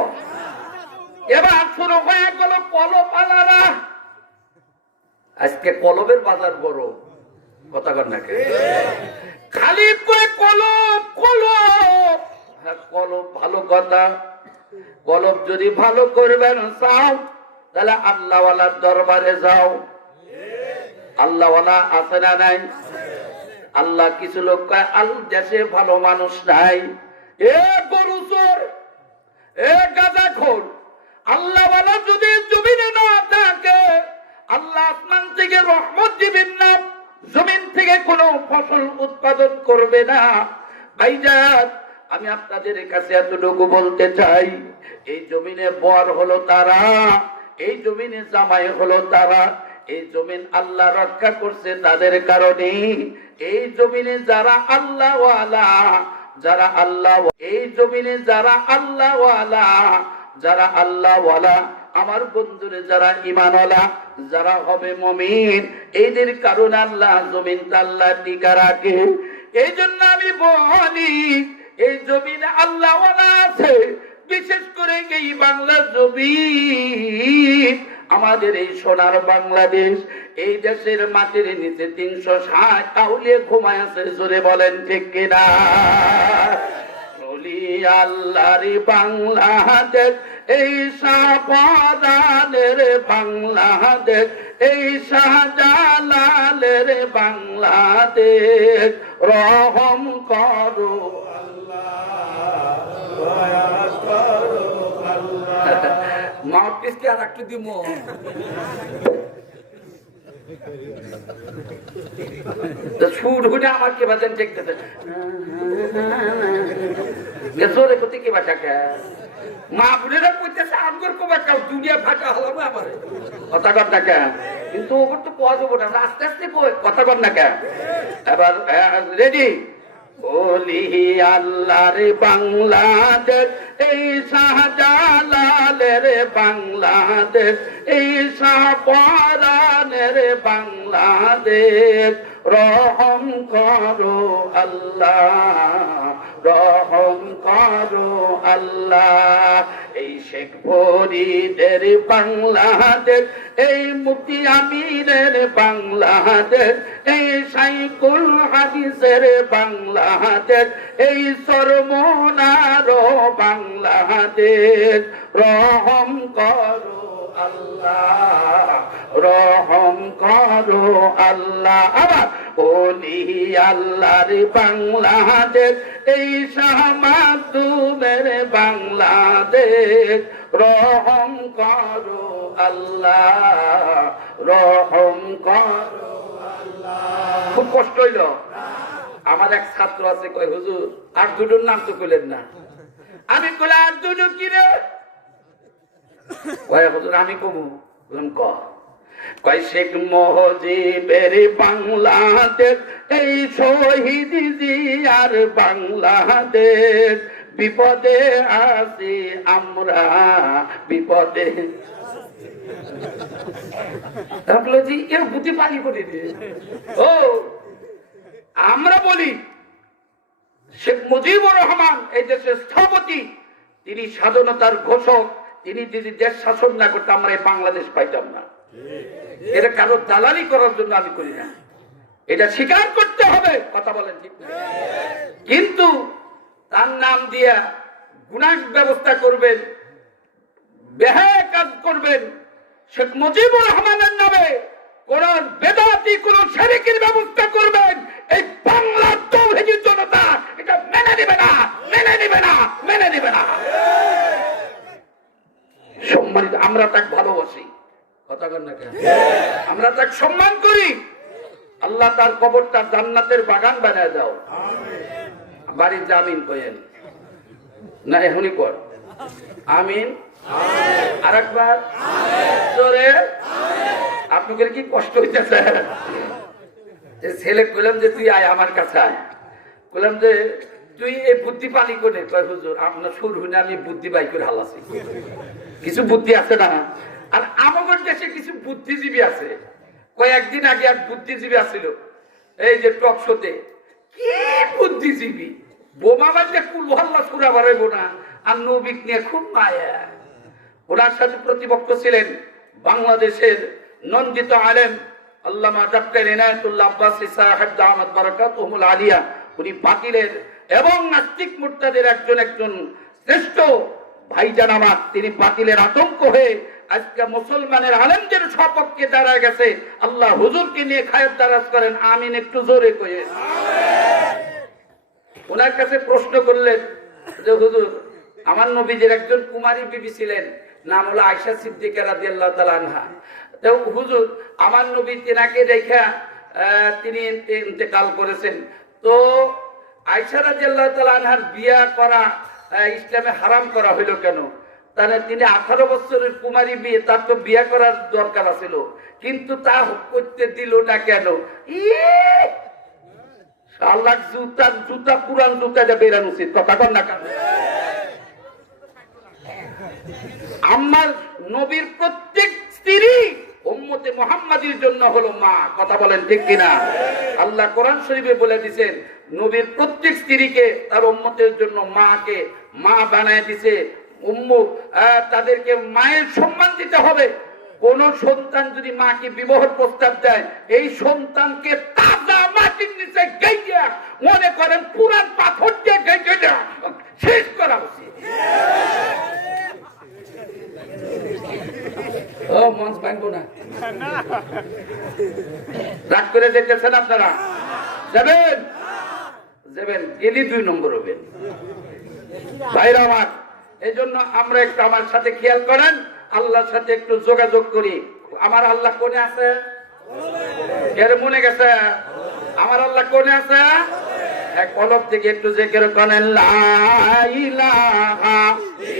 এবার শুরু হয়ে গেল কলম আলারা। আজকে কলমের বাজার বড়। কথা কর না কে? খালি করে কলম কলম। হ্যাঁ, কলম ভালো কথা। কলম যদি ভালো করবেন চাও তাহলে আল্লাহওয়ালার দরবারে যাও। আল্লাহওয়ালা আছে না নাই? আল্লাহ কিছু লোক কয় আল দেশে ভালো মানুষ নাই। এ গরু চোর, এ গাঁজাখোর, আল্লাহওয়ালা যদি জমিনে না থাকে আল্লাহ আসমান থেকে রহমত দিবেন না, জমিন থেকে কোনো ফসল উৎপাদন করবে না। ভাইজান, আমি আপনাদের কাছে এতটুকু বলতে চাই, এই জমিনে বর হলো তারা, এই জমিনে জামাই হলো তারা, এই জমিন আল্লাহ রক্ষা করছে তাদের কারণে। এই জমিনে যারা আল্লাহওয়ালা, যারা আল্লাহ, এই জমিনে যারা আল্লাহওয়ালা, যারা আল্লাহওয়ালা, আমার বন্ধুরে যারা ঈমানওয়ালা, যারা হবে মুমিন, এদের কারণে আল্লাহ জমিনটা আল্লাহ টিকা রাখে। এই জন্য আমি বলি, এই জমিনে আল্লাহওয়ালা আছে, বিশেষ করে এই বাংলা জমিন, আমাদের এই সোনার বাংলাদেশ, এই দেশের মাটির নিচে 360 কাউলিয়ে ঘুমায় আছে। জোরে বলেন ঠিক কিনা? আল্লাহর বাংলাদেশ, এই শাহজালালের বাংলাদেশ, এই শাহজালালের বাংলাদেশ, রহম করো মাউথপিস কি আর একটু দিমু? সুর হুটে আমার কে বাজান দেখতেছে জোরে করতে কে বাঁচাকে মা বোনেরা করতেছে আমগর কো বাঁচাও, দুনিয়া ফাটা হলাম আমার কথা কর না কেন? কিন্তু ওপর তো পজ হবো না, আস্তে আস্তে কথা কর না কেন? এবার রেডি? বলি আল্লাহর বাংলাদেশ, এই শাহজালালের বাংলাদেশ, এই শাহপরানের বাংলাদেশ, রহম করো আল্লাহ, রহম করো আল্লাহ। এই শেখ ফরিদের বাংলাদেশ, এই মুফতি আমিরের বাংলাদেশ, এই শাইখুল হাদিসের বাংলাদেশ, এই সরমনার বাংলাদেশ, রহম করো আল্লাহ, রহম করো আল্লাহ। আবার ওলি আল্লাহর বাংলাদেশ, এই শাহ মাসুমের বাংলাদেশ, রহম করো আল্লাহ, রহম করো আল্লাহ। খুব কষ্ট হইল। আমার এক ছাত্র আছে, কয় হুজুর আর দুটোর নাম তো কইলেন না। আমি কইলে আর দুটো কি রে? কয় হুজুর আমি কমু। বললাম ক। কয় শেখ মুজিবের বাংলাদেশ, এই শহীদ জিয়ার বাংলাদেশ, বিপদে আছি আমরা, বিপদে। জি এর বুদ্ধি পানি করে দিয়ে ও আমরা বলি শেখ মুজিবুর রহমান এই দেশের স্থপতি, তিনি স্বাধীনতার ঘোষক, তিনি যদি দেশ শাসন না করতে আমরা এই বাংলাদেশ পাইতাম না। এটা কারো দালালি করার জন্য আমি করি না, এটা স্বীকার করতে হবে। কথা বলেন ঠিক না? কিন্তু তার নাম দিয়া গুনাহ ব্যবস্থা করবেন, বেহায়া কাজ করবেন, শেখ মুজিবুর রহমানের নামে কোন বেদাতি কোন শিরকের ব্যবস্থা করবেন, এই বাংলার তৌহিদি জনতা এটা মেনে নেবে না, মেনে নেবে না, মেনে নেবে না। সম্মানিত, আমরা তাকে ভালোবাসি, কথা বল না কেন? আমরা তাকে সম্মান করি। আল্লাহ তার কবরটা জান্নাতের বাগান বানায় দাও। বাড়ির জামিন কইেন না, এখনই কর আমিন। আরেকবার জোরে। আপনাদের কি কষ্ট হইতেছে? ছেলে কইলাম যে তুই আয় আমার কাছে আয়, কইলাম যে তুই এই বুদ্ধি পালি করে, কয় হুজুর আপনার সুর হইনে আমি বুদ্ধি বাই করে হালাছি। কিছু বুদ্ধি আছে না, আর আমাদের দেশে কিছু বুদ্ধিজীবী আছে। কয়েকদিন আগে এক বুদ্ধিজীবী আসছিল এই যে টক শোতে, কি বুদ্ধিজীবী, বোমা বাজে কুলহাল্লা সুরা বাড়াইবো না, আর নবীক নিয়ে খুব মায়া। ওনার সাথে প্রতিপক্ষ ছিলেন বাংলাদেশের নন্দিত আলেম আল্লামা ডক্টর ইনায়েতুল্লাহ আব্বাসী সাহেব দামাত বারাকাতুহুল আলিয়া। উনি বাতিলের এবং নাস্তিক মুরতাদের একজন শ্রেষ্ঠ ভাইজান আমার। তিনি বাতিলের আতঙ্ক হয়ে আজকে মুসলমানের আলেমদের সপক্ষে দাঁড়ায় গেছে। আল্লাহ হুজুরকে নিয়ে খায়ের দারাজ করেন আমিন, একটু জোরে কয়ে। ওনার কাছে প্রশ্ন করলেন যে হুজুর, আমার নবীদের একজন কুমারী বিবি ছিলেন, নাম হলো আয়েশা সিদ্দিকা রাদিয়াল্লাহু তাআলা আনহা। তো হুজুর, আমার নবী তেনাকে দেখা তিনি ইন্তেকাল করেছেন, তো আয়েশা রাদিয়াল্লাহু তাআলা আনহার বিয়া করা ইসলামে হারাম করা হইল কেন? তাহলে তিনি 18 বছরের কুমারী বিয়ে, তার তো বিয়া করার দরকার ছিল, কিন্তু তা করতে দিল না কেন? আল্লাহ জুতা পুরান জুতাটা বেরানো উচিত, কথা কন না কেন? আমার নবীর প্রত্যেক স্ত্রী উম্মতে মুহাম্মাদীর জন্য হলো মা, কথা বলেন ঠিক কিনা? আল্লাহ কোরআন শরীফে বলে দিয়েছেন নবীর প্রত্যেক স্ত্রীকে তার উম্মতের জন্য মাকে মা বানায় দিয়েছে। তাদেরকে মায়ের সম্মান দিতে হবে। কোন সন্তান যদি মাকে বিবাহের প্রস্তাব দেয়, এই সন্তানকে তাজা মাটির নিচে গাইয়া, মনে করেন পুরান পাথর দিয়ে গাইয়া শেষ করা উচিত। মঞ্চ ভাঙবো না, রাগ করে যেতেছেন আপনারা? যাবেন যাবেন, গেলি 2 নম্বর হবেন ভাইরা আমার। এই জন্য আমরা একটু আমার সাথে খেয়াল করেন, আল্লাহর সাথে একটু যোগাযোগ করি। আমার আল্লাহ কোনে আছে? এর মনে গেছে আমার আল্লাহ কোনে আছে? এক কলব থেকে একটু জিকির করেন, লা ইলাহা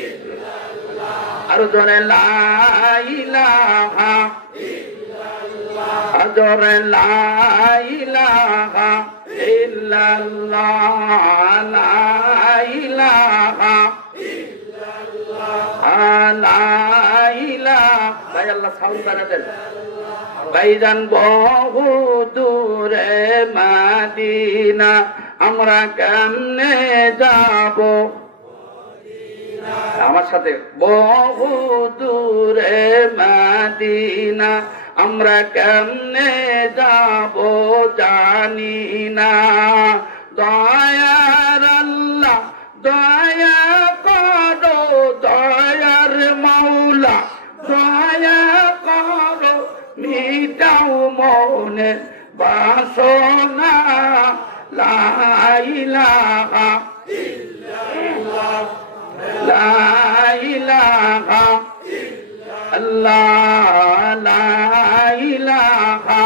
ইল্লাল্লাহ, আর জোরে লা ইলাহা ইল্লাল্লাহ, আর জোরে লা ইলাহা ইল্লাল্লাহ, লা ইলাহা ভাই আল্লাহ সাউন্ড বাড়া দেন। ভাইজান বহু দূরে মদিনা, আমরা কেমনে যাব? আমার সাথে, বহু দূরে মদিনা, আমরা কেমনে যাব জানি না। দয়ার আল্লাহ দয়া করো, দয়ার মাওলা দয়া করো, মিটাও মনে বাসনা। লা ইলাহা ইল্লাল্লাহ, লা ইলাহা ইল্লাল্লাহ, লা ইলাহা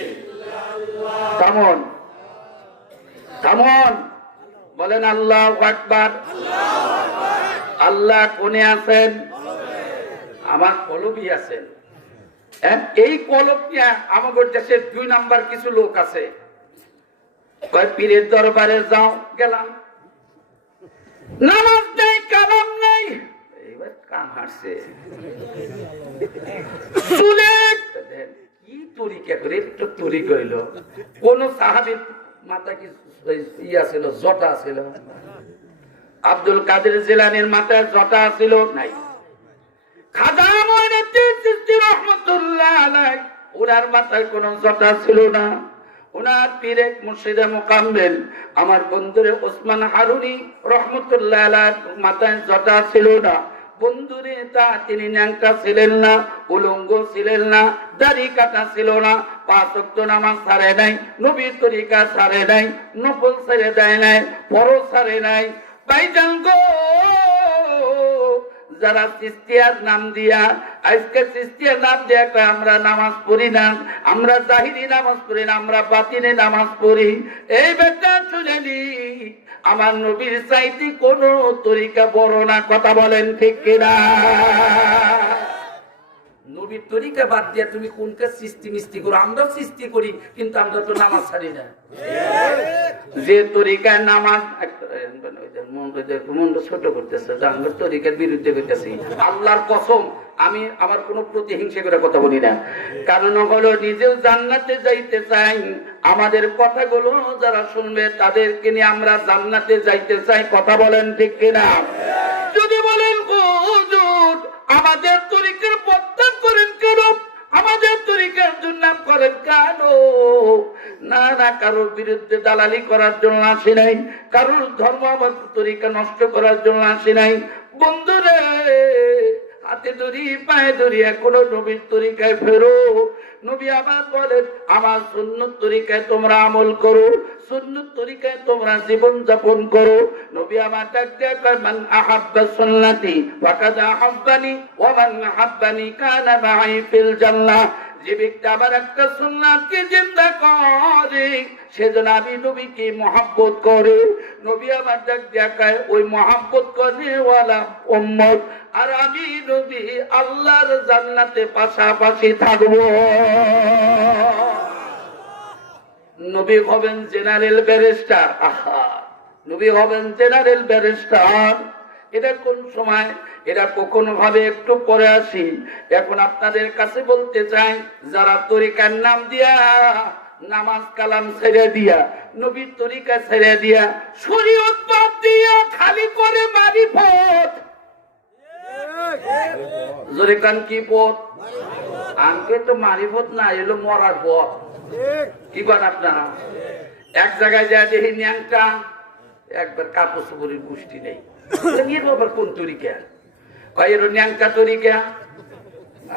ইল্লাল্লাহ। কেমন কেমন বলেন আল্লাহু আকবার। আল্লাহ কোনে আছেন? আমার কলবই আছেন। এই কলব নিয়ে আমাদের দেশের 2 নাম্বার কিছু লোক আছে, পীরের দরবারে যাও, গেলাম, নামাজ নেই, কালাম নেই, এইবার কাম হারছে, চুলে কি তরিকা করে একটু তরিকা হইল। কোন সাহাবীর মাথা কি ইয়া ছিল, জটা ছিল? আব্দুল কাদের জিলানীর মাথায় জটা ছিল? নাই। খাজা মঈনুদ্দিন চিশতি রাহমাতুল্লাহ আলাইহি, ওনার মাথায় কোনো জটা ছিল না। ওনার পীর এক মুর্শিদে মুকাম্মেল আমার বন্ধুরে ওসমান হারুনি রহমতুল্লাহ আলাইহি মাথায় জটা ছিল না। বন্ধুরে তিনি ন্যাংটা ছিলেন না, উলঙ্গ ছিলেন না, দাড়ি কাটা ছিল না, 5 ওয়াক্ত নামাজ ছাড়ে নাই, নবীর তরিকা ছাড়ে নাই, নফল ছেড়ে দেয় নাই, ফরজ ছাড়ে নাই। ভাইজান গো, যারা চিশতিয়ার নাম দিয়া, আজকে চিশতিয়ার নাম দিয়া আমরা নামাজ পড়ি না, আমরা জাহিরি নামাজ পড়ি না, আমরা বাতিনে নামাজ পড়ি। এই বেটা শুনেনি, আমার নবীর চাইতে কোন তরিকা বড় না, কথা বলেন ঠিক কিনা? নবী নবীর তরিকা বাদ দিয়ে তুমি কোনটা সৃষ্টি মিষ্টি করো? আমরাও সৃষ্টি করি, কিন্তু আমরা তো নামাজ ছাড়ি না। যে তরিকায় নামাজ মন ছোট করতেছে, আমার তরিকার বিরুদ্ধে করতেছি। আল্লাহর কসম, আমি আমার কোনো প্রতিহিংসা করে কথা বলি না। কারণ হলো নিজেও জান্নাতে যাইতে চাই, আমাদের কথাগুলো যারা শুনবে তাদেরকে নিয়ে আমরা জান্নাতে যাইতে চাই। কথা বলেন ঠিক কিনা? যদি বলেন হুজুর আমাদের তরিকার প্রত্যাগ করেন কেন, আমাদের তরিকার জন্য করেন কেন? না না, কারোর বিরুদ্ধে দালালি করার জন্য আসি নাই, কারোর ধর্ম আমার তরিকা নষ্ট করার জন্য আসি নাই। বন্ধুরে, হাতে ধরি পায়ে ধরি এখনো নবীর তরিকায় ফেরো। নবী আবার বলেন আমার সুন্নত তরিকায় তোমরা আমল করো, সুন্নত তরিকায় তোমরা জীবন যাপন করো। নবী আমার ডাক দেয়া কয় মান আহাব্বা সুন্নতি ফাকাদ আহাব্বানি ওয়া মান আহাব্বানি কানা মাই ফিল জান্নাহ। যে ব্যক্তি আমার একটা সুন্নাতকে জিন্দা করে সেজন্য আমি নবীকে মহব্বত করে। নবী আমার ডাক দেয়া কয় ওই মহব্বত করেওয়ালা উম্মত আর আমি নবী আল্লাহর জান্নাতে পাশাপাশি থাকবো। নবী হবেন জেনারেল ব্যারিস্টার। আহা, নবী হবেন জেনারেল ব্যারিস্টার। এটা কোন সময়, এটা কখনো ভাবে একটু পরে আসি। এখন আপনাদের কাছে বলতে চাই, যারা তরিকার নাম দিয়া নামাজ কালাম ছেড়ে দিয়া, নবীর তরিকা ছেড়ে দিয়া, শরীয়ত বাদ দিয়া খালি করে মারিফত, জোরে কান কি পথ? আমাকে তো মারিফত না, এলো মরার পথ। কি করেন আপনারা? এক জায়গায় যায় দেখি ন্যাংটা, একবার কাপড় চোপড়ের গোষ্ঠী নেই। আবার কোন তরিকা? এর ন্যাংটা তরিকা।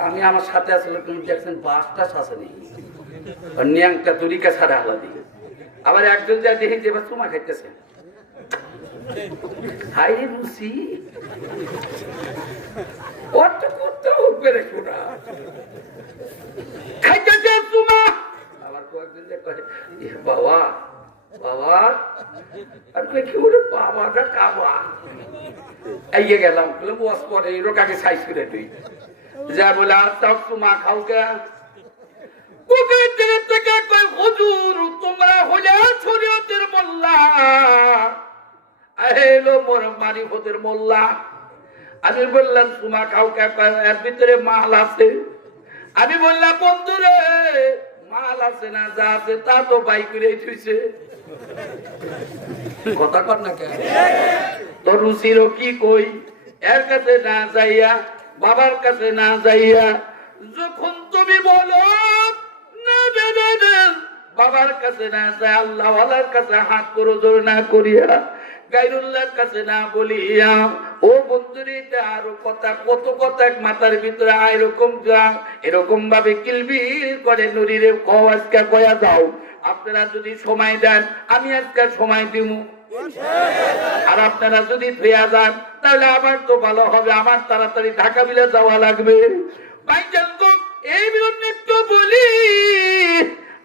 আমি আমার সাথে আসলে তুমি দেখছেন বাসটা শাসনি ন্যাংটা তরিকা ছাড়া আলাদি। আবার একজন যা দেখি যে এবার চুমা খাইতেছে, হাই রুচি অত করতে উঠবে রে শোনা, খাইতেছে চুমা। আবার কয়েকজন যে কয় বাবা বাবা, আর কি বলে বাবাটা কাবা। এগিয়ে গেলাম, বস পরে এরকম আগে সাইজ করে তুই যা বলে আর তাও চুমা খাও কে? হুজুর তোমরা হলে শরীয়তের মোল্লা, এলো মোর মারিফতের মোল্লা। আমি বললাম চুমা খাও কে? এর ভিতরে মাল আছে। আমি বললাম বন্ধুরে মাল আছে না যা আছে তা তো বাই করে থুইছে। কথা কর না কেন? তো রুচিরও কি কই, এর কাছে না যাইয়া, বাবার কাছে না যাইয়া, যখন তুমি বলো বাবার কাছে না যায়, আল্লাহওয়ালার কাছে হাত করো জোর না করিয়া, গায়রুল্লাহর কাছে না বলিয়া। ও বন্ধুরে, আরো কথা, কত কথা মাথার ভিতরে এরকম এরকম ভাবে কিলবিল করে নুরিরে আজকে কয়া দাও। আপনারা যদি সময় দেন আমি আজকে সময় দিব, আর আপনারা যদি ফিরে যান তাহলে আমার তো ভালো হবে, আমার তাড়াতাড়ি ঢাকা বিলে যাওয়া লাগবে। ভাইজান গো, এই বিরুদ্ধে একটু বলি,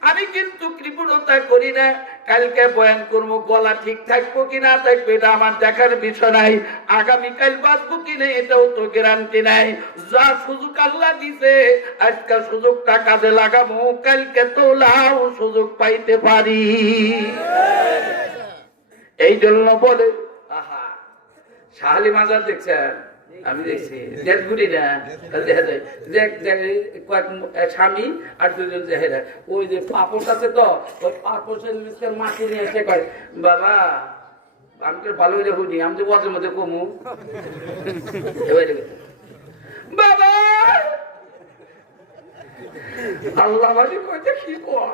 আমি কিন্তু কৃপণতা করি না। কালকে বয়ান করবো, গলা ঠিক থাকবো কি না থাকবো এটা আমার দেখার বিষয় নাই। আগামীকাল বাঁচবো কি না এটাও তো গ্যারান্টি নাই। যা সুযোগ আল্লাহ দিছে আজকাল সুযোগটা কাজে লাগাবো, কালকে তো লাও সুযোগ পাইতে পারি। এই জন্য বলে আহা, শাহালি মাজার দেখছেন? আমি দেখছি দেড়গুড়ি না দেখা যায় কয়েক স্বামী আর দুজন জেহেরা, ওই যে পাপস আছে তো ওই পাপসের মাটি নিয়ে এসে কয় বাবা আমি তো ভালো হয়ে হুনি, আমি যে ওয়াজের মধ্যে কমু বাবা আল্লাহ বাড়ি কইতে কি কর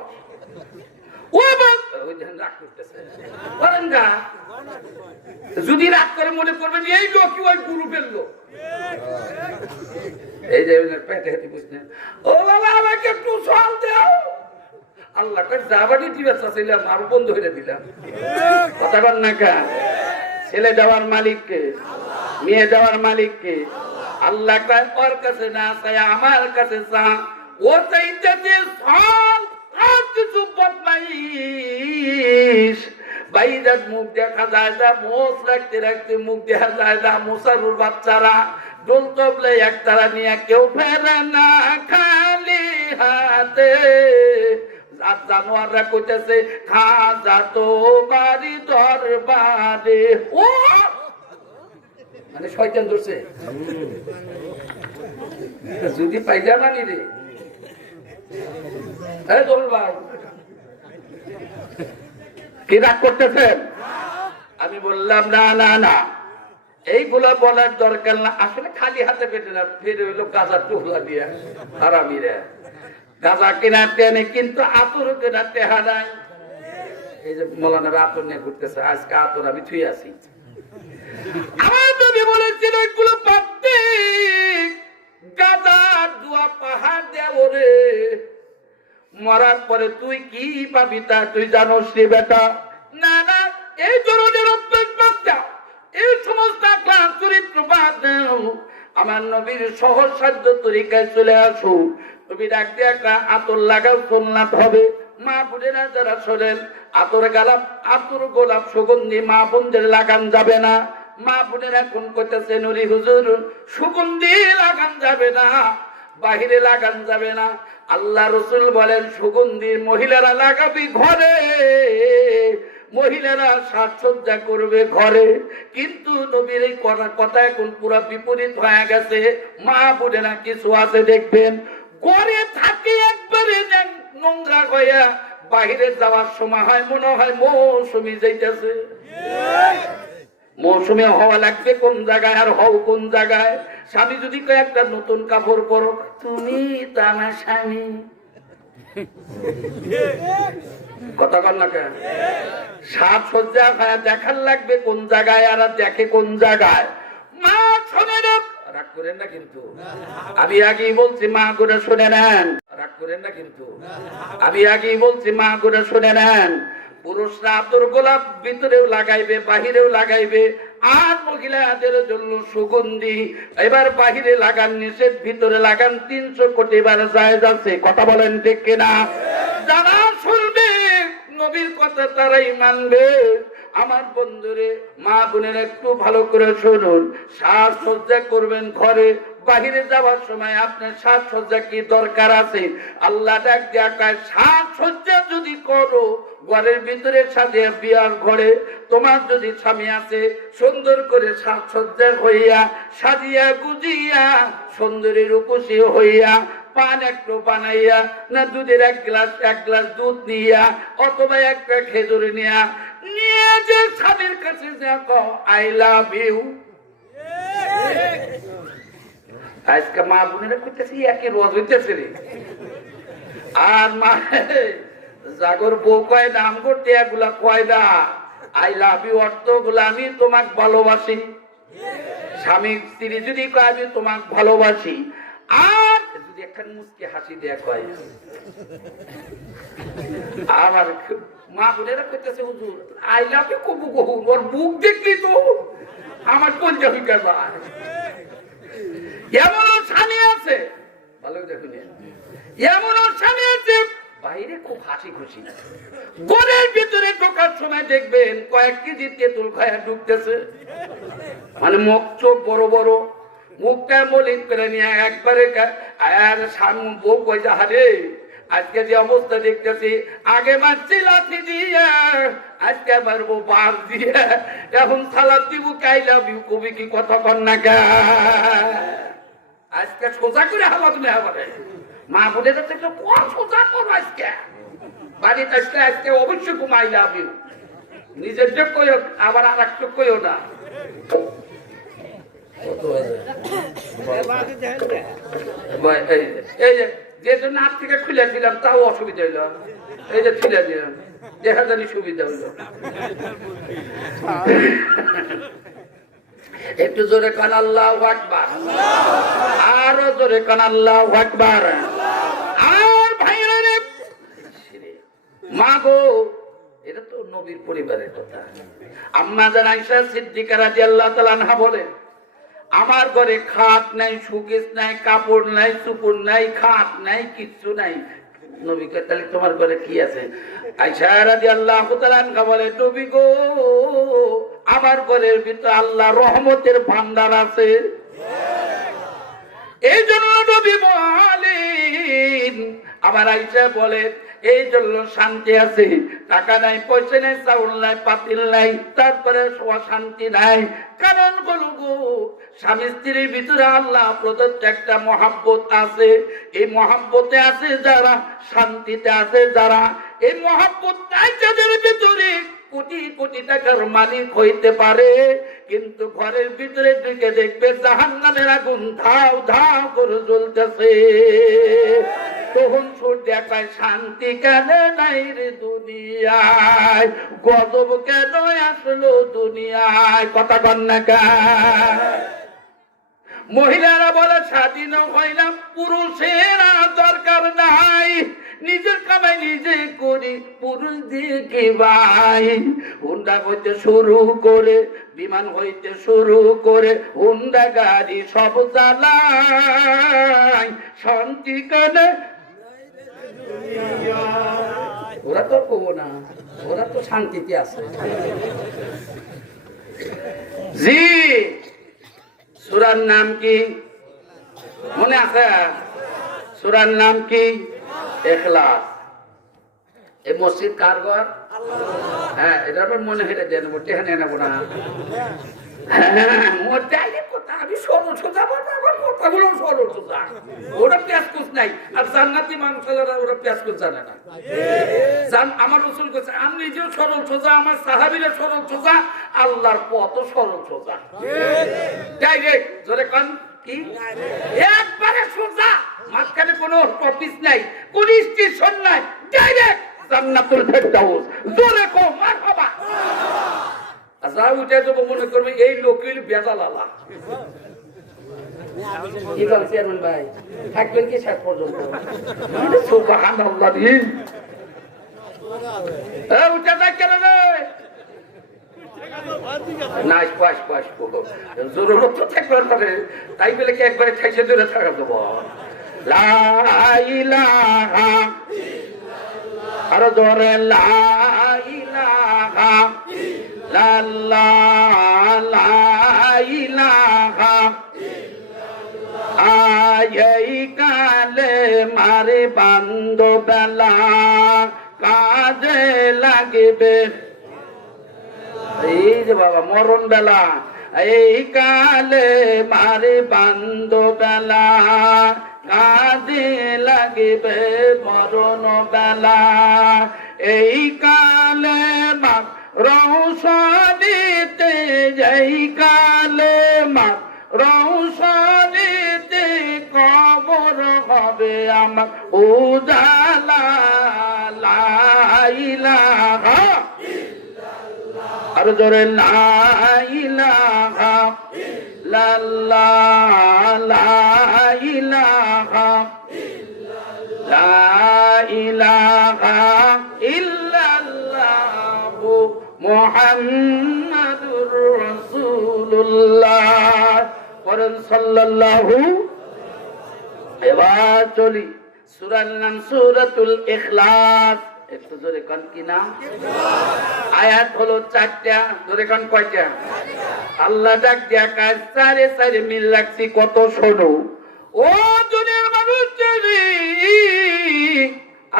যদি রাগ করে মনে করবেন এই লোক কি ওই গুরু ফেললো, এই যে পেটে হেঁটে বুঝলেন ও বাবা আমাকে একটু সল দাও। আল্লাহ যাবানি দিবেন চাইলাম আরো বন্ধ হয়ে দিলাম। কথা বল না কা? ছেলে দেওয়ার মালিককে, মেয়ে দেওয়ার মালিককে। আল্লাহ ওর কাছে না চাই আমার কাছে চা। ও চাইতে যে সল আর কিছু বদমাইশ বাইরের মুখ দেখা যায় না, মোষ রাখতে রাখতে মুখ দেখা যায় না। মোসারুর বাচ্চারা ডোল তবলে একতারা নিয়ে কেউ ফেরে না খালি হাতে। আর জানোয়াররা কইতেছে খাজা তোমারি দরবারে। ও মানে শয়তান ধরছে, যদি পাইলা মানি রে। এই দোল ভাই কি রাগ করতেছেন? আমি বললাম না না না, এইগুলা বলার দরকার না, আসলে খালি হাতে পেটে না, ফের হইলো গাঁজার টুকরা দিয়ে হারামিরা গাঁজা কেনার টেনে, কিন্তু আতর কেনার টেহা নাই। এই যে মৌলানারা আতর নিয়ে ঘুরতেছে, আজকে আতর আমি থুই আছি। আমার নবী বলেছিল এগুলো পাতে গাঁজার দোয়া পাহাড় দেও রে, মরার পরে তুই কি পাবি তা তুই জানোস রে বেটা। না না, এই ধরনের অভ্যাস বাদ দাও, এই সমস্ত আখলাক চরিত্র বাদ দাও। আমার নবীর সহজ সাধ্য তরিকায় চলে আসো। নবী ডাক দিয়ে একটা আতর লাগাও, সুন্নাত হবে। মা বোনেরা যারা শোনেন, আতর গোলাপ সুগন্ধি মা বোনদের লাগান যাবে না। মা বোনেরা কোন করতেছে নুরি হুজুর সুগন্ধি লাগান যাবে না, বাহিরে লাগান যাবে না। আল্লাহ রসুল বলেন সুগন্ধি মহিলারা লাগাবি ঘরে, মহিলারা সাজসজ্জা করবে ঘরে। কিন্তু নবীর এই কথা এখন পুরো বিপরীত হয়ে গেছে। মা বোনেরা কিছু আছে দেখবেন ঘরে থাকে একবারে নোংরা হইয়া, বাহিরে যাওয়ার সময় হয় মনে হয় মৌসুমি যাইতেছে। মৌসুমে হওয়া লাগবে কোন জায়গায় আর হও কোন জায়গায়। স্বামী যদি একটা নতুন কাপড় পরো, তুমি তো আমার স্বামী, কথা কর না কেন? সাজসজ্জা দেখার লাগবে কোন জায়গায় আর দেখে কোন জায়গায়। মা শোনে না, রাগ করেন না কিন্তু, আমি আগেই বলছি মা গুলো শুনে নেন, রাগ করেন না কিন্তু, আমি আগেই বলছি মা গুলো শুনে নেন। পুরুষরা আতর গোলাপ ভিতরেও লাগাইবে বাহিরেও লাগাইবে, আর মহিলাদের জন্য সুগন্ধি এবার বাহিরে লাগান নিষেধ, ভিতরে লাগান 300 কোটি বার জায়েজ আছে। কথা বলেন ঠিক কিনা? যারা শুনবে নবীর কথা তারাই মানবে। আমার বন্ধুরে মা বোনের একটু ভালো করে শুনুন, সাজসজ্জা করবেন ঘরে, বাহিরে যাওয়ার সময় আপনার সাজসজ্জা কি দরকার আছে? আল্লাহ ডাক দেখায় সাজসজ্জা যদি করো ঘরের ভিতরে সাজিয়া বিয়ার ঘরে, তোমার যদি স্বামী আছে সুন্দর করে সাজসজ্জা হইয়া সাজিয়া গুজিয়া সুন্দরী রূপসী হইয়া, পান একটু বানাইয়া না দুধের এক গ্লাস দুধ নিয়া অথবা একটা খেজুর নিয়ে যে স্বামীর কাছে দেখো আই লাভ ইউ। আজকে মা বোনেরা করতেছি একই রোজ হইতেছে রে। আর মা জাগর বউ কয় নাম করতে এগুলা কয়দা আই লাভ ইউ অর্থ গুলা আমি তোমাকে ভালোবাসি। স্বামী স্ত্রী যদি কয় আমি তোমাকে ভালোবাসি, আর যদি একখান মুচকি হাসি দেয়া কয়, আমার মা বোনেরা করতেছে হুজুর আই লাভ ইউ কবু কবু, ওর মুখ দেখলি তো আমার পঞ্চা হইতে যায়। এমনও স্বামী আছে, ভালো দেখুন, এমনও স্বামী আছে বাইরে খুব হাসি খুশি, ঘরের ভিতরে ঢোকার সময় দেখবেন কয়েক কেজি তেঁতুল খায়া ঢুকতেছে, মানে মুখ চোখ বড় বড়, মুখটা মলিন করে নিয়ে একবারে। আর সামনে বউ কই যা রে আজকে যে অবস্থা দেখতেছি, আগে মারছি লাঠি দিয়ে আজকে মারবো বাস দিয়ে, এখন সালাদ দিব কাই লাভ ইউ কবি কি কথা কর না গা। আজকে সোজা করে হাওয়া তুমি হাওয়ারে মা বলে যাচ্ছে সোজা করো, আজকে বাড়িতে আসলে আজকে অবশ্যই তুমি আই লাভ ইউ নিজের চোখ কইও, আবার আর এক চোখ কইও না। এই যে জন্য হাত থেকে খুলেছিলাম তাও অসুবিধা হইল, এই যে খুলে দিলাম দেখা জানি সুবিধা হইল। একটু জোরে কান আল্লাহু আকবার, আরো জোরে কান আল্লাহু আকবার। আর ভাইরা রে মা গো, এটা তো নবীর পরিবারের কথা। আম্মা জান আয়েশা সিদ্দিকা রাদিয়াল্লাহু তাআলা আনহা বলেন, আমার ঘরে খাট নাই, সুকেস নাই, কাপড় নাই, সুপুর নাই, খাট নাই, কিচ্ছু নাই। নবী কয় তাহলে তোমার ঘরে কি আছে? আয়েশা রাদিয়াল্লাহু তাআলা আনহা বলে, নবী গো আমার ঘরের ভিতরে আল্লাহ রহমতের ভান্ডার আছে। এই জন্য নবী বলেন, আমার আয়েশা বলেন, এই জন্য শান্তি আছে। টাকা নাই, পয়সা নাই, চাউল নাই, পাতিল নাই, তারপরে শান্তি নাই। কারণ হলো গো, স্বামী স্ত্রীর ভিতরে আল্লাহ প্রদত্ত একটা মহাব্বত আছে। এই মহাব্বতে আছে যারা, শান্তিতে আছে যারা। এই মহাব্বত নাই যাদের ভিতরে, কোটি কোটি টাকার মালিক হইতে পারে, কিন্তু ঘরের ভিতরে ঢুকে দেখবে জাহান্নামের আগুন ধাও ধাও করে জ্বলতেছে। তখন সুর দেখায়, শান্তি কেন নাই রে দুনিয়ায়, গজব কেন আসলো দুনিয়ায়। কথা কন না কেন? মহিলারা বলে স্বাধীন হইলাম, পুরুষেরা দরকার নাই, নিজের কামাই নিজে করি, পুরুষ দিয়ে কি ভাই। হুন্ডা হইতে শুরু করে, বিমান হইতে শুরু করে, হুন্ডা গাড়ি সব চালাই, শান্তি কানে। ওরা তো কবো না, ওরা তো শান্তিতে আছে। জি, সূরার নাম কি মনে আছে? সূরার নাম কি? ইখলাস। এই মসজিদ কার ঘর? হ্যাঁ, এটা মনে হেরে দেন, মোটে হেনে নেব না। হ্যাঁ, মোটাই কথা, আমি সরল সোজা বলবো, আমার কথাগুলো সরল সোজা। ওরা পেঁয়াজ কুচ নাই, আর জান্নাতি মানুষ যারা ওরা পেঁয়াজ কুচ জানে না। আমার রাসূল কইছে, আমি নিজেও সরল সোজা, আমার সাহাবীরা সরল সোজা, আল্লাহর পথও সরল সোজা। ডাইরেক্ট জোরে কান কি? একবারে সোজা, মাঝখানে কোনো টপিস নাই, কোন স্টেশন নাই, ডাইরেক্ট জান্নাতুল ফেরদাউস। জোরে কো মারহাবা। আচ্ছা, উঠে যাবো, মনে করবে এই লোকের বেজাল আলা। কি বল চেয়ারম্যান ভাই, থাকবেন কি শেষ পর্যন্ত? সুবহানাল্লাহ। উঠে যাক কেন রে? না, পাশ পাশ জরুরত তো থাকবে পারে, তাই বলে কি একবারে ঠেসে ধরে থাকা দেবো? লা ইলাহা, আরো জোরে লা ইলাহা ইল্লাল্লাহ, লা ইলাহা। এই কালে মারে বান্দ বেলা কাজে লাগবে। এই যে বাবা মরণ বেলা, এই কালে মারে বান্দ বেলা কাজে লাগবে মরণ বেলা। এই কালে মা রৌশনীতে, এই কালে মা রৌশনীতে কবর হবে আমার উজালা। লা ইলাহা, আর জোরে লা ইলাহা ইল্লাল্লাহ, লা ইলাহা, লা ইলাহা ইল্লাল্লাহ, মুহাম্মাদুর রাসূলুল্লাহ। পড়েন সাল্লাল্লাহু। এবার চলি, সূরার নাম সূরাতুল ইখলাস। একটু জোরে কান কি নাম? আয়াত হলো 4টা। জোরে কান কয়টা? আল্লাহ ডাক দিয়া কাজ চারে চারে মিল রাখছি, কত শোনো ও দুনিয়ার মানুষ।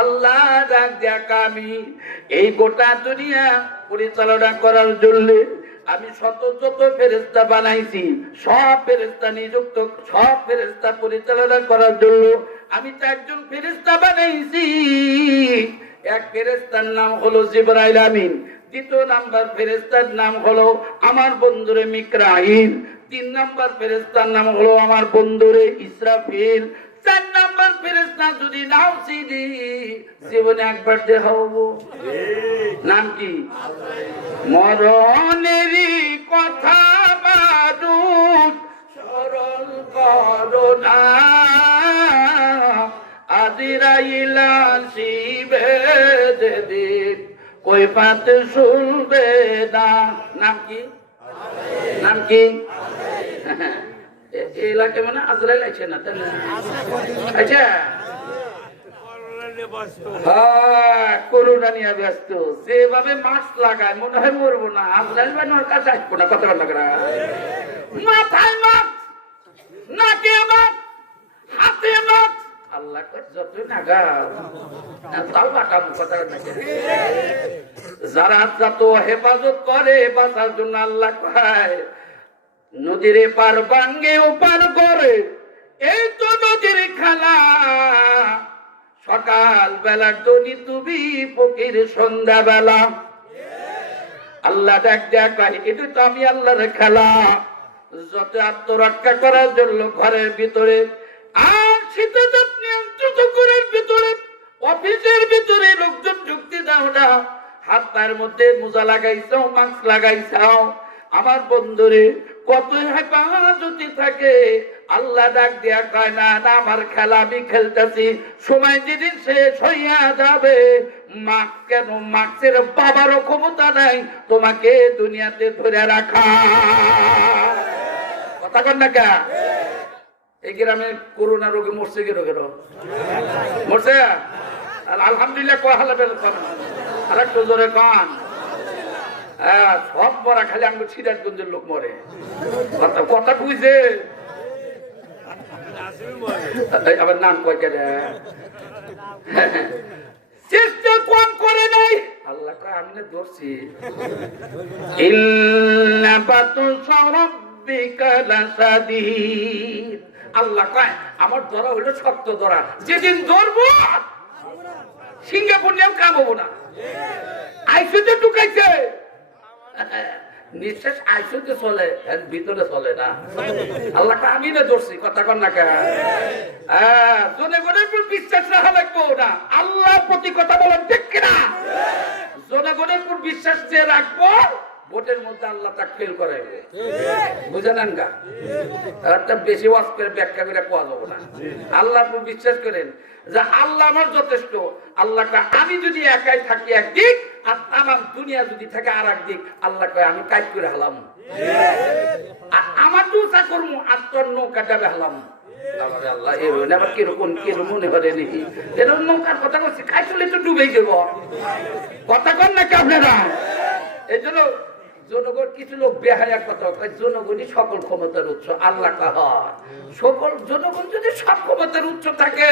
আল্লাহ ডাক দিয়া আমি এই গোটা দুনিয়া পরিচালনা করার জন্য আমি শত শত ফেরেশতা বানাইছি, সব ফেরেশতা নিযুক্ত, সব ফেরেশতা পরিচালনা করার জন্য আমি 4 জন ফেরেশতা বানাইছি। এক ফেরেশতার নাম হলো জিবরাইল আমিন, দ্বিতীয় নাম্বার ফেরেশতার নাম হলো আমার বন্ধুরে মিকরাইল, 3 নাম্বার ফেরেশতার নাম হলো আমার বন্ধুরে ইসরাফিল, 4 নাম্বার ফেরেশতা যদি নাও চিনি জীবনে একবার দেখাবো। নাম কি? মরণেরই কথা বাদুক স্মরণ করো না, আজরাইল আসিবে যেদিন কই পাতে শুনবে না। নাম কি? নাম কি? এই এলাকায় মানে আজরাইল আছে না, তাই না? আচ্ছা, হ্যাঁ, করোনা নিয়ে ব্যস্ত, যেভাবে মাস্ক লাগায় মনে হয় মরবো না, আজরাইল ভাই ওর কাছে আসবো না। কথা বলা মাথায় মাস্ক, নাকে মাস্ক, আল্লাহ কয় যতই নাগা তাও বাটা কথা নাকি যারা যত হেফাজত করে বাঁচার জন্য আল্লাহ কয় নদীর পার ভাঙ্গে ওপার করে এই তো নদীর খেলা সকাল বেলার দনি তুমি ফকির সন্ধ্যা বেলা আল্লাহ ডাক দেয়া কয় এটা তো আমি আল্লাহর খেলা যত আত্মরক্ষা করার জন্য ঘরের ভিতরে আর শীতের নিয়ন্ত্রিত ঘরের ভিতরে অফিসের ভিতরে লোকজন ঢুকতে দাও না হাত পায়ের মধ্যে মোজা লাগাইছাও মাস্ক লাগাইছাও আমার বন্ধুরে কত হেফাজতে থাকে আল্লাহ ডাক দেয়া কয় না না আমার খেলা আমি খেলতেছি সময় যেদিন শেষ হইয়া যাবে মাস্ক কেন মাস্কের বাবারও ক্ষমতা নাই তোমাকে দুনিয়াতে ধরে রাখা কথা কন না কে এই গ্রামে করোনা রোগে মরছে কে রোগের মরছে আলহামদুলিল্লাহ কয় হালা বের করেন আর একটু জোরে কন সব মরা খালি আমি সিরাজগঞ্জের লোক মরে কথা বুঝছে আবার নাম কয় কে চেষ্টা কম করে নাই আল্লাহ কয় আমি না ধরছি আল্লাহ কয় আমার ধরা হইলো শক্ত ধরা যেদিন ধরবো সিঙ্গাপুর নিয়ে কামাবো না আইসুতে ঢুকাইছে নিঃশ্বাস আইসুতে চলে এর ভিতরে চলে না আল্লাহ আমি না ধরছি কথা কন না কেন জনগণের উপর বিশ্বাস রাখা লাগবো না আল্লাহর প্রতি কথা বলেন ঠিক কিনা জনগণের উপর বিশ্বাস যে রাখবো ভোটের মধ্যে আল্লাহ তাকে ফেল করে বুঝেন গা একটা বেশি ওয়াজ করে ব্যাখ্যা করে পাওয়া যাবো না আল্লাহর উপর বিশ্বাস করেন যে আল্লাহ আমার যথেষ্ট আল্লাহ আমি যদি একাই থাকি একদিক আর আমার দুনিয়া যদি থাকে আর একদিক আল্লাহ কয় আমি কাজ করে হালাম আমার দোষা করবো আর তোর নৌকা যাবে হালাম আল্লাহ আবার কিরকম কিরকম মনে করে নাকি এরকম নৌকার কথা বলছি খাই চলে তো ডুবেই যাব কথা কন নাকি আপনারা এই জন্য জনগণ কিছু লোক বেহায়া কথা জনগণই সকল ক্ষমতার উৎস আল্লাহ সকল জনগণ যদি সব ক্ষমতার উৎস থাকে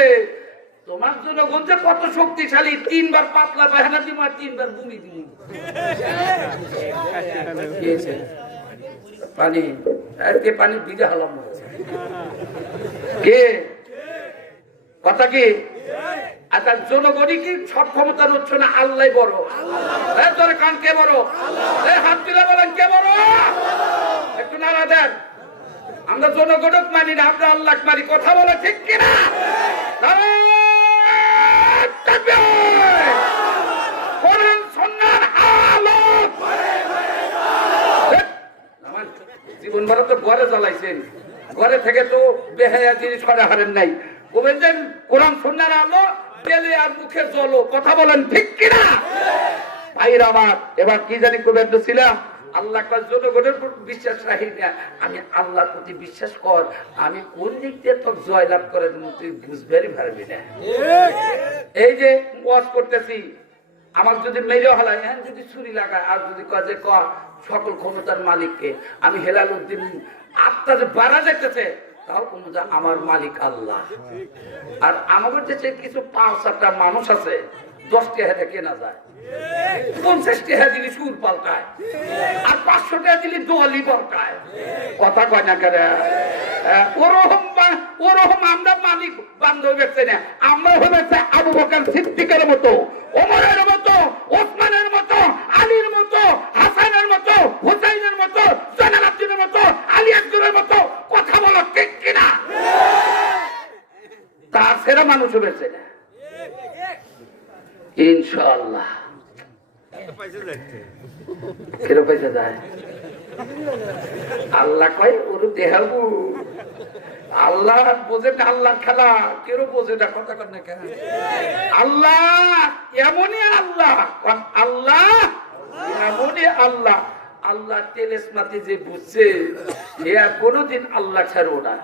তোমার জনগণ যে কত শক্তিশালী 3 বার পাতলা বাহানা দিব আর 3 বার ভূমি দিব পানি আজকে পানি ভিজে হলাম কে কথা কি আচ্ছা জনগণই কি সব ক্ষমতার উৎস না আল্লাহ বড় তোর কান কে বড় হাত তুলে বলেন কে বড় একটু নাড়া দেন আমরা জনগণক মানি না আমরা আল্লাহ মানি কথা বলে ঠিক কিনা জীবন ভরা তো ঘরে জ্বালাইছেন ঘরে থেকে তো বেহায়া জিনিস করা হারেন নাই বলছেন কোরআন সুন্নাহর আলো তেলে আর মুখে জলো কথা বলেন ঠিক কিনা ভাইরা আমার এবার কি জানি কবেন ছিলাম আল্লাহ জনগণের উপর বিশ্বাস রাখি না আমি আল্লাহর প্রতি বিশ্বাস কর আমি কোন দিক দিয়ে তোর জয় লাভ করে তুই বুঝবেরই পারবি না এই যে ওয়াজ করতেছি আমার যদি মেরে হলাই হ্যাঁ যদি ছুরি লাগায় আর যদি কাজে ক সকল ক্ষমতার মালিককে আমি হেলাল উদ্দিন আত্মা যে বাড়া যেতেছে তাও কোনো আমার মালিক আল্লাহ আর আমাদের দেশে কিছু 5-7টা মানুষ আছে 10 টাকা কেনা যায় 50 টাকা দিলে সুর পাল্টায় আর 500 টাকা দিলে দোয়ালি পাল্টায় কথা কয় না কেন ওরকম আমরা মালিক বান্ধব হচ্ছে না আমরা হচ্ছে আবু বকর সিদ্দিকের মতো ওমরের মতো ওসমানের মতো আলীর মতো হাসানের মতো হুসাইনের মতো জয়নাল আব্দিনের মতো আলী আকবরের মতো কথা বলো ঠিক কিনা তার সেরা মানুষ হয়েছে না ইনশাআল্লাহ কেন পয়সা যায় আল্লাহ কয় ওর দেহাবু আল্লাহ বোঝে না আল্লাহ খেলা কেউ বোঝে না কথা কর না কেন আল্লাহ এমনই আল্লাহ আল্লাহ এমনই আল্লাহ আল্লাহ তেলেসমাতি যে বুঝছে এ আর কোনোদিন আল্লাহ ছাড়বো না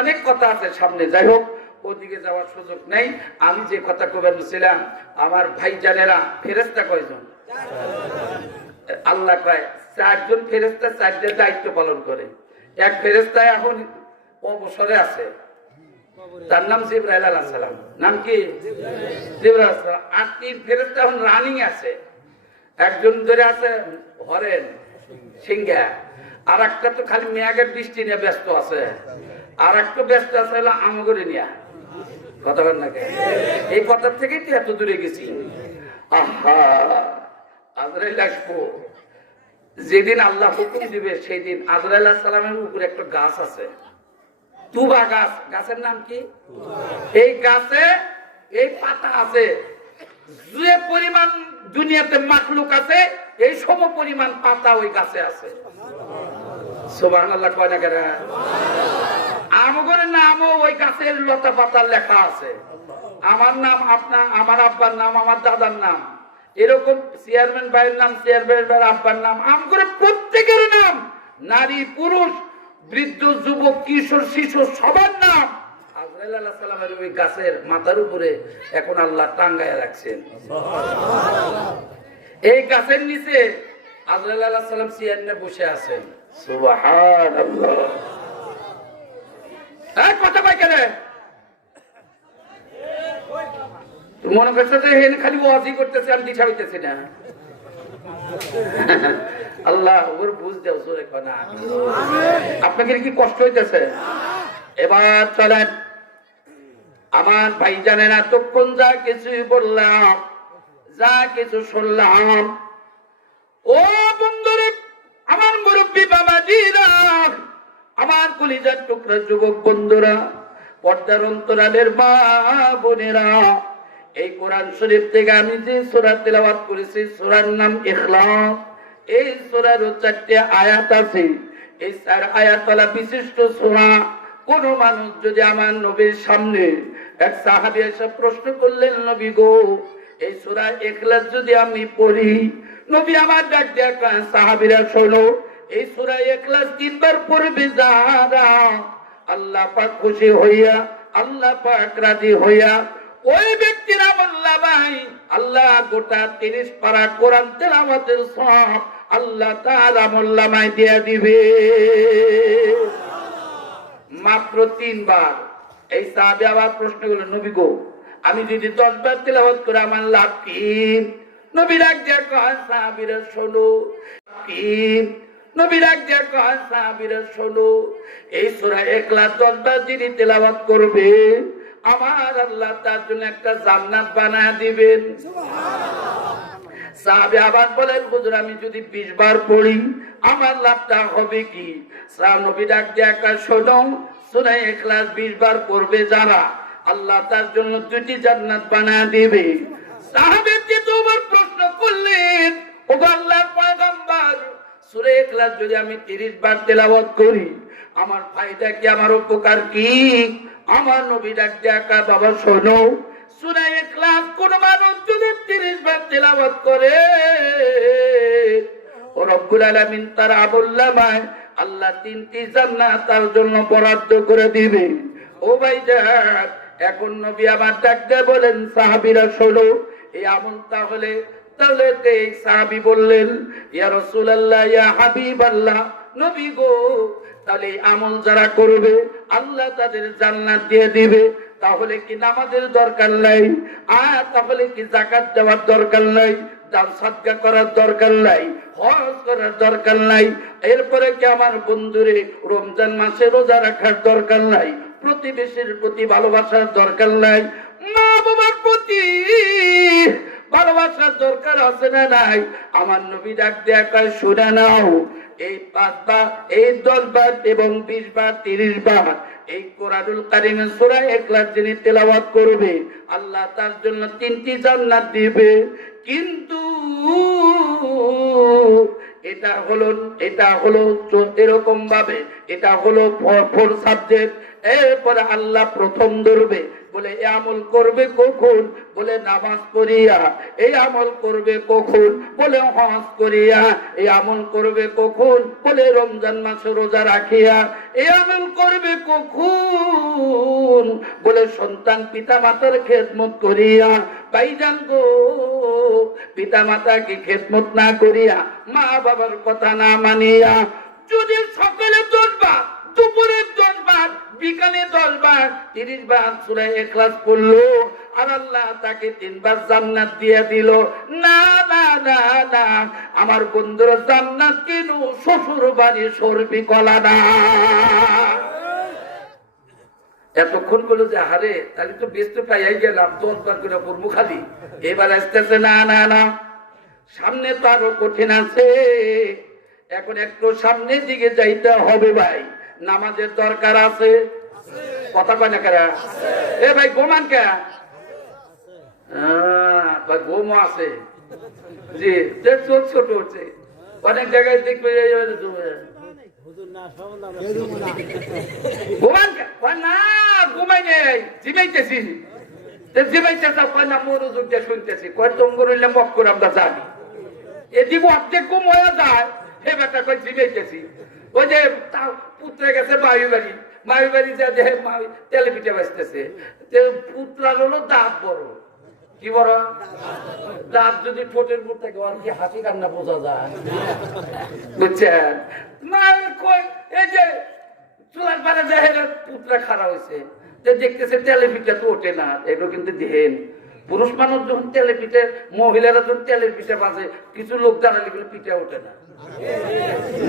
অনেক কথা আছে সামনে যাই হোক ওদিকে যাওয়ার সুযোগ নেই আমি যে কথা কবে ছিলাম আমার ভাই জানেরা ফেরেশতা কয়জন আল্লাহ কয় 4 জন ফেরেশতা 4টা দায়িত্ব পালন করে এক ফেরেশতা এখন অবসরে আছে তার নাম জিবরাইল আলাইহিস সালাম। নাম কি? জিবরাইল আলাইহিস সালাম। আর তিন ফেরেশতা এখন রানিং আছে। একজন ধরে আছে হরেন সিংহা, আর একটা তো খালি মেঘের বৃষ্টি নিয়ে ব্যস্ত আছে, আর একটা ব্যস্ত আছে হলো আমগরে নিয়ে। কথা বল না কে? এই কথার থেকেই তো এত দূরে গেছি। আহা, আজরাইল আসবো যেদিন আল্লাহ হুকুম দিবে সেই দিন। আজরাইল আলাইহিস সালামের উপরে একটা গাছ আছে, তুবা গাছ। গাছের নাম কি? এই গাছে এই পাতা আছে, যে পরিমাণ দুনিয়াতে মাখলুক আছে এই সম পরিমাণ পাতা ওই গাছে আছে। সুবহানাল্লাহ কয় না কেন? আমগরের নামও ওই গাছের লতা পাতার লেখা আছে। আমার নাম, আপনার, আমার আব্বার নাম, আমার দাদার নাম, এরকম চেয়ারম্যান ভাইয়ের নাম, চেয়ারম্যান ভাইয়ের আব্বার নাম, আমগরের প্রত্যেকের নাম, নারী পুরুষ বৃদ্ধ যুবক কিশোর শিশু সবার নাম আজরাইল আলাইহিস সালামের ওই গাছের মাথার উপরে এখন আল্লাহ টাঙ্গায় রাখছেন। এই গাছের নিচে আজরাইল আলাইহিস সালাম চেয়ারে বসে আছেন। সুবহানাল্লাহ। এই কথা কই কেন? মনে করছে যে হেন খালি ওয়াজি করতেছে, আমি দিশা হইতেছি না। আল্লাহ ওর বুঝ দাও জোরে কোনা। আপনাদের কি কষ্ট হইতেছে? এবার চলেন আমার ভাই, জানেন এতক্ষণ যা কিছু বললাম, যা কিছু শুনলাম, ও বন্ধুরে, আমার মুরব্বী বাবাজিরা, আমার কলিজার টুকরা যুবক বন্ধুরা, পর্দার অন্তরালের মা বোনেরা, এই কোরআন শরীফ থেকে আমি যে সূরা তেলাওয়াত করেছি সূরার নাম ইখলাস। এই সূরার 4টি আয়াত আছে। এই 4 আয়াতওয়ালা বিশিষ্ট সূরা। কোন মানুষ যদি আমার নবীর সামনে, এক সাহাবী এসে প্রশ্ন করলেন, নবী গো, এই সূরা ইখলাস যদি আমি পড়ি, নবী আমার ডাক দেয়া কয়, সাহাবীরা শোনো, এই সূরা ইখলাস 3 বার পড়বে যারা, আল্লাহ পাক খুশি হইয়া, আল্লাহ পাক রাজি হইয়া, ওই ব্যক্তিরা বললা ভাই, আল্লাহ গোটা 30 পারা কোরআন তেলাওয়াতের সওয়াব আল্লাহ তাআলা মোল্লামায় দিয়ে দিবে মাত্র 3 বার। এই সাহাবী আবার প্রশ্ন করলেন, নবী গো, আমি যদি 10 বার তেলাওয়াত করে আমার লাভ কি? নবী ডাক দিয়া কয়, সাহাবীরা শোনো, কি? নবী ডাক দিয়া কয়, সাহাবীরা শোনো, এই সূরা ইখলাস 10 বার যিনি তেলাওয়াত করবে, আমার আল্লাহ তার জন্য একটা জান্নাত বানায় দিবেন। সাহাবী আবার বলেন, হুজুর আমি যদি 20 বার পড়ি আমার লাভটা হবে কি? নবী ডাক দিয়া কয়, শোনো, সূরা ইখলাস 20 বার পড়বে যারা, আল্লাহ তার জন্য 2টি জান্নাত বানায় দিবে। সাহাবী দ্বিতীয়বার প্রশ্ন করলেন, ও আল্লাহর পয়গম্বর, সূরা ইখলাস যদি আমি 30 বার তেলাওয়াত করি আমার ফায়দা কি, আমার উপকার কি? আমার নবী ডাক দিয়া কয়, বাবা শোনো, সূরা ইখলাস কোন মানুষ যদি 30 বার তেলাওয়াত করে, ও রব্বুল আলামিন তার আমলনামায় আল্লাহ 3টি জান্নাত তার জন্য বরাদ্দ করে দিবে। ও ভাইজান, এখন নবী আমার ডাক দিয়ে বলেন, সাহাবীরা শোনো, এই আমল তাহলে এই সাহাবী বললেন, ইয়া রাসূলুল্লাহ, ইয়া হাবিবাল্লাহ, নবী গো, তাহলে এই আমল যারা করবে আল্লাহ তাদের জান্নাত দিয়ে দিবে। তাহলে কি নামাজের দরকার নাই? তাহলে কি যাকাত দেওয়ার দরকার নাই? দান সাদকা করার দরকার নাই? হজ করার দরকার নাই? এরপরে কি আমার বন্ধুরে রমজান মাসে রোজা রাখার দরকার নাই? প্রতিবেশীর প্রতি ভালোবাসার দরকার নাই? মা বাবার প্রতি ভালোবাসার দরকার আছে না নাই? আমার নবী ডাক দেয়া কয়, শুনে নাও, এই 5 বার, এই 10 বার এবং 20 বার, 30 বার এই কোরআনুল কারীমের সূরা ইখলাস যিনি তেলাওয়াত করবে আল্লাহ তার জন্য 3টি জান্নাত দিবে। কিন্তু এটা হলো এরকম ভাবে, এটা হলো 4 সাবজেক্ট। এরপরে আল্লাহ প্রথম ধরবে, বলে এই আমল করবে কখন? বলে নামাজ পড়িয়া। এই আমল করবে কখন? বলে হজ করিয়া। এই আমল করবে কখন? বলে রমজান মাসে রোজা রাখিয়া। এই আমল করবে কখন? বলে সন্তান পিতা মাতার খেদমত করিয়া। ভাইজান গো, পিতা মাতাকে খেদমত না করিয়া, মা বাবার কথা না মানিয়া যদি সকালে 10 বার, দুপুরে 10 বার, কানে 10 বার 30 বার সূরা ইখলাস পড়লো আর আল্লাহ তাকে 3 বার জান্নাত দিয়ে দিল। না না না না, আমার বন্ধুরা জান্নাত কেন শ্বশুর বাড়ি সরবি কলা না। এতক্ষণ বললো যে হারে তাহলে তো ব্যস্ত পাইয়াই গেলাম, 10 বার করে পড়বো খালি। এবার আসতেছে না না না, সামনে তো আরো কঠিন আছে, এখন একটু সামনের দিকে যাইতে হবে ভাই, নামাজের দরকার আছে। কথা কয় না কারা? এ ভাই গোমান কে? ভাই গোমও আছে জি, চোখ ছোট হচ্ছে অনেক জায়গায় দেখবে। না ঘুমাই নেই, জিমাইতেছি। জিমাইতে কয় না মনোযোগ দিয়ে শুনতেছি, কয় তোমরা রইলে মক করে আমরা জানি এদিকে অর্ধেক ঘুম হয়ে যায়। হে বেটা কয় জিমাইতেছি। ওই যে পুত্রে গেছে মায়ু বাড়ি, মায়ু বাড়ি যা যে তেলে পিঠে বাঁচতেছে, পুত্রার হলো দাঁত বড়। কি বড়? দাঁত যদি ঠোঁটের উপর থাকে আর কি হাসি কান্না বোঝা যায়, বুঝছেন? এই যে চুলার পারে দেখে পুত্রা খারাপ হয়েছে, দেখতেছে তেলে পিঠা তো ওঠে না। এগুলো কিন্তু দেখেন পুরুষ মানুষ যখন তেলে পিঠে, মহিলারা যখন তেলের পিঠে বাজে, কিছু লোক দাঁড়ালে পিঠা ওঠে না।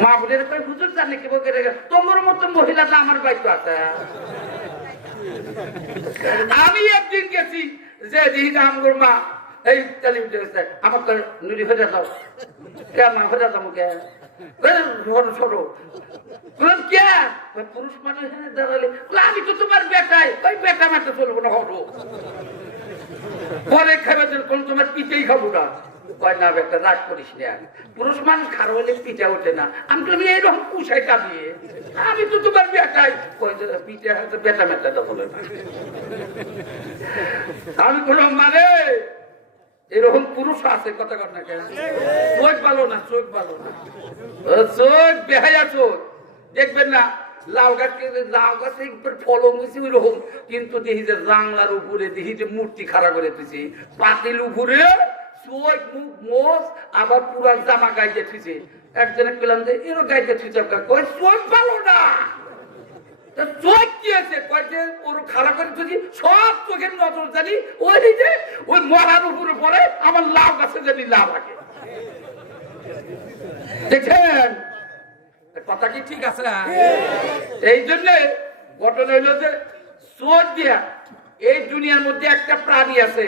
মা বোনের কয় হুজুর জানে কি বলতে, তোমার মতো মহিলাটা আমার বাইক আছে। আমি একদিন গেছি যে আমগুর মা এই তেলে পিঠে হয়েছে, আমার তো নুরি হয়ে যাও কে মা হয়ে যাও কে ছোট কে পুরুষ মানুষ দাঁড়ালে আমি তো তোমার বেটাই, ওই বেটা মারতে চলবো না হবো পরে খাবে তোমার পিঠেই খাবো না। কয় না বেটা রাগ করিস না, পুরুষ মানুষ খারাপ হলে পিঠা ওঠে না। আমি তো এইরকম কুসাই কামিয়ে, আমি তো তোমার বেটাই, পিঠে হয়তো বেটা মেটাটা বলে না। আমি কোনো মানে এরকম পুরুষ আছে, কথা কর না কেন? চোখ ভালো না, চোখ ভালো না, চোখ বেহায়া চোখ। দেখবেন না লাউ গাছকে, লাউ গাছে ফলন হয়েছে ওই রকম, কিন্তু দেখি যে জাংলার উপরে দেখি যে মূর্তি খাড়া করে দিয়েছি, পাতিল উপরে চোখ মুখ মোষ, আবার পুরা জামা গাইতে থুইছে। একজনে পেলাম যে এরও গাইতে থুইছে, কয় চোখ ভালো না। চোখ কি আছে? কয় যে ওর খারাপ করে যদি সব চোখের নজর জানি ওই যে ওই মরার উপরে পরে আমার লাউ গাছে জানি লাভ আগে। দেখেন কথা কি ঠিক আছে? এই জন্য ঘটনা হইল যে চোখ দিয়া এই দুনিয়ার মধ্যে একটা প্রাণী আছে,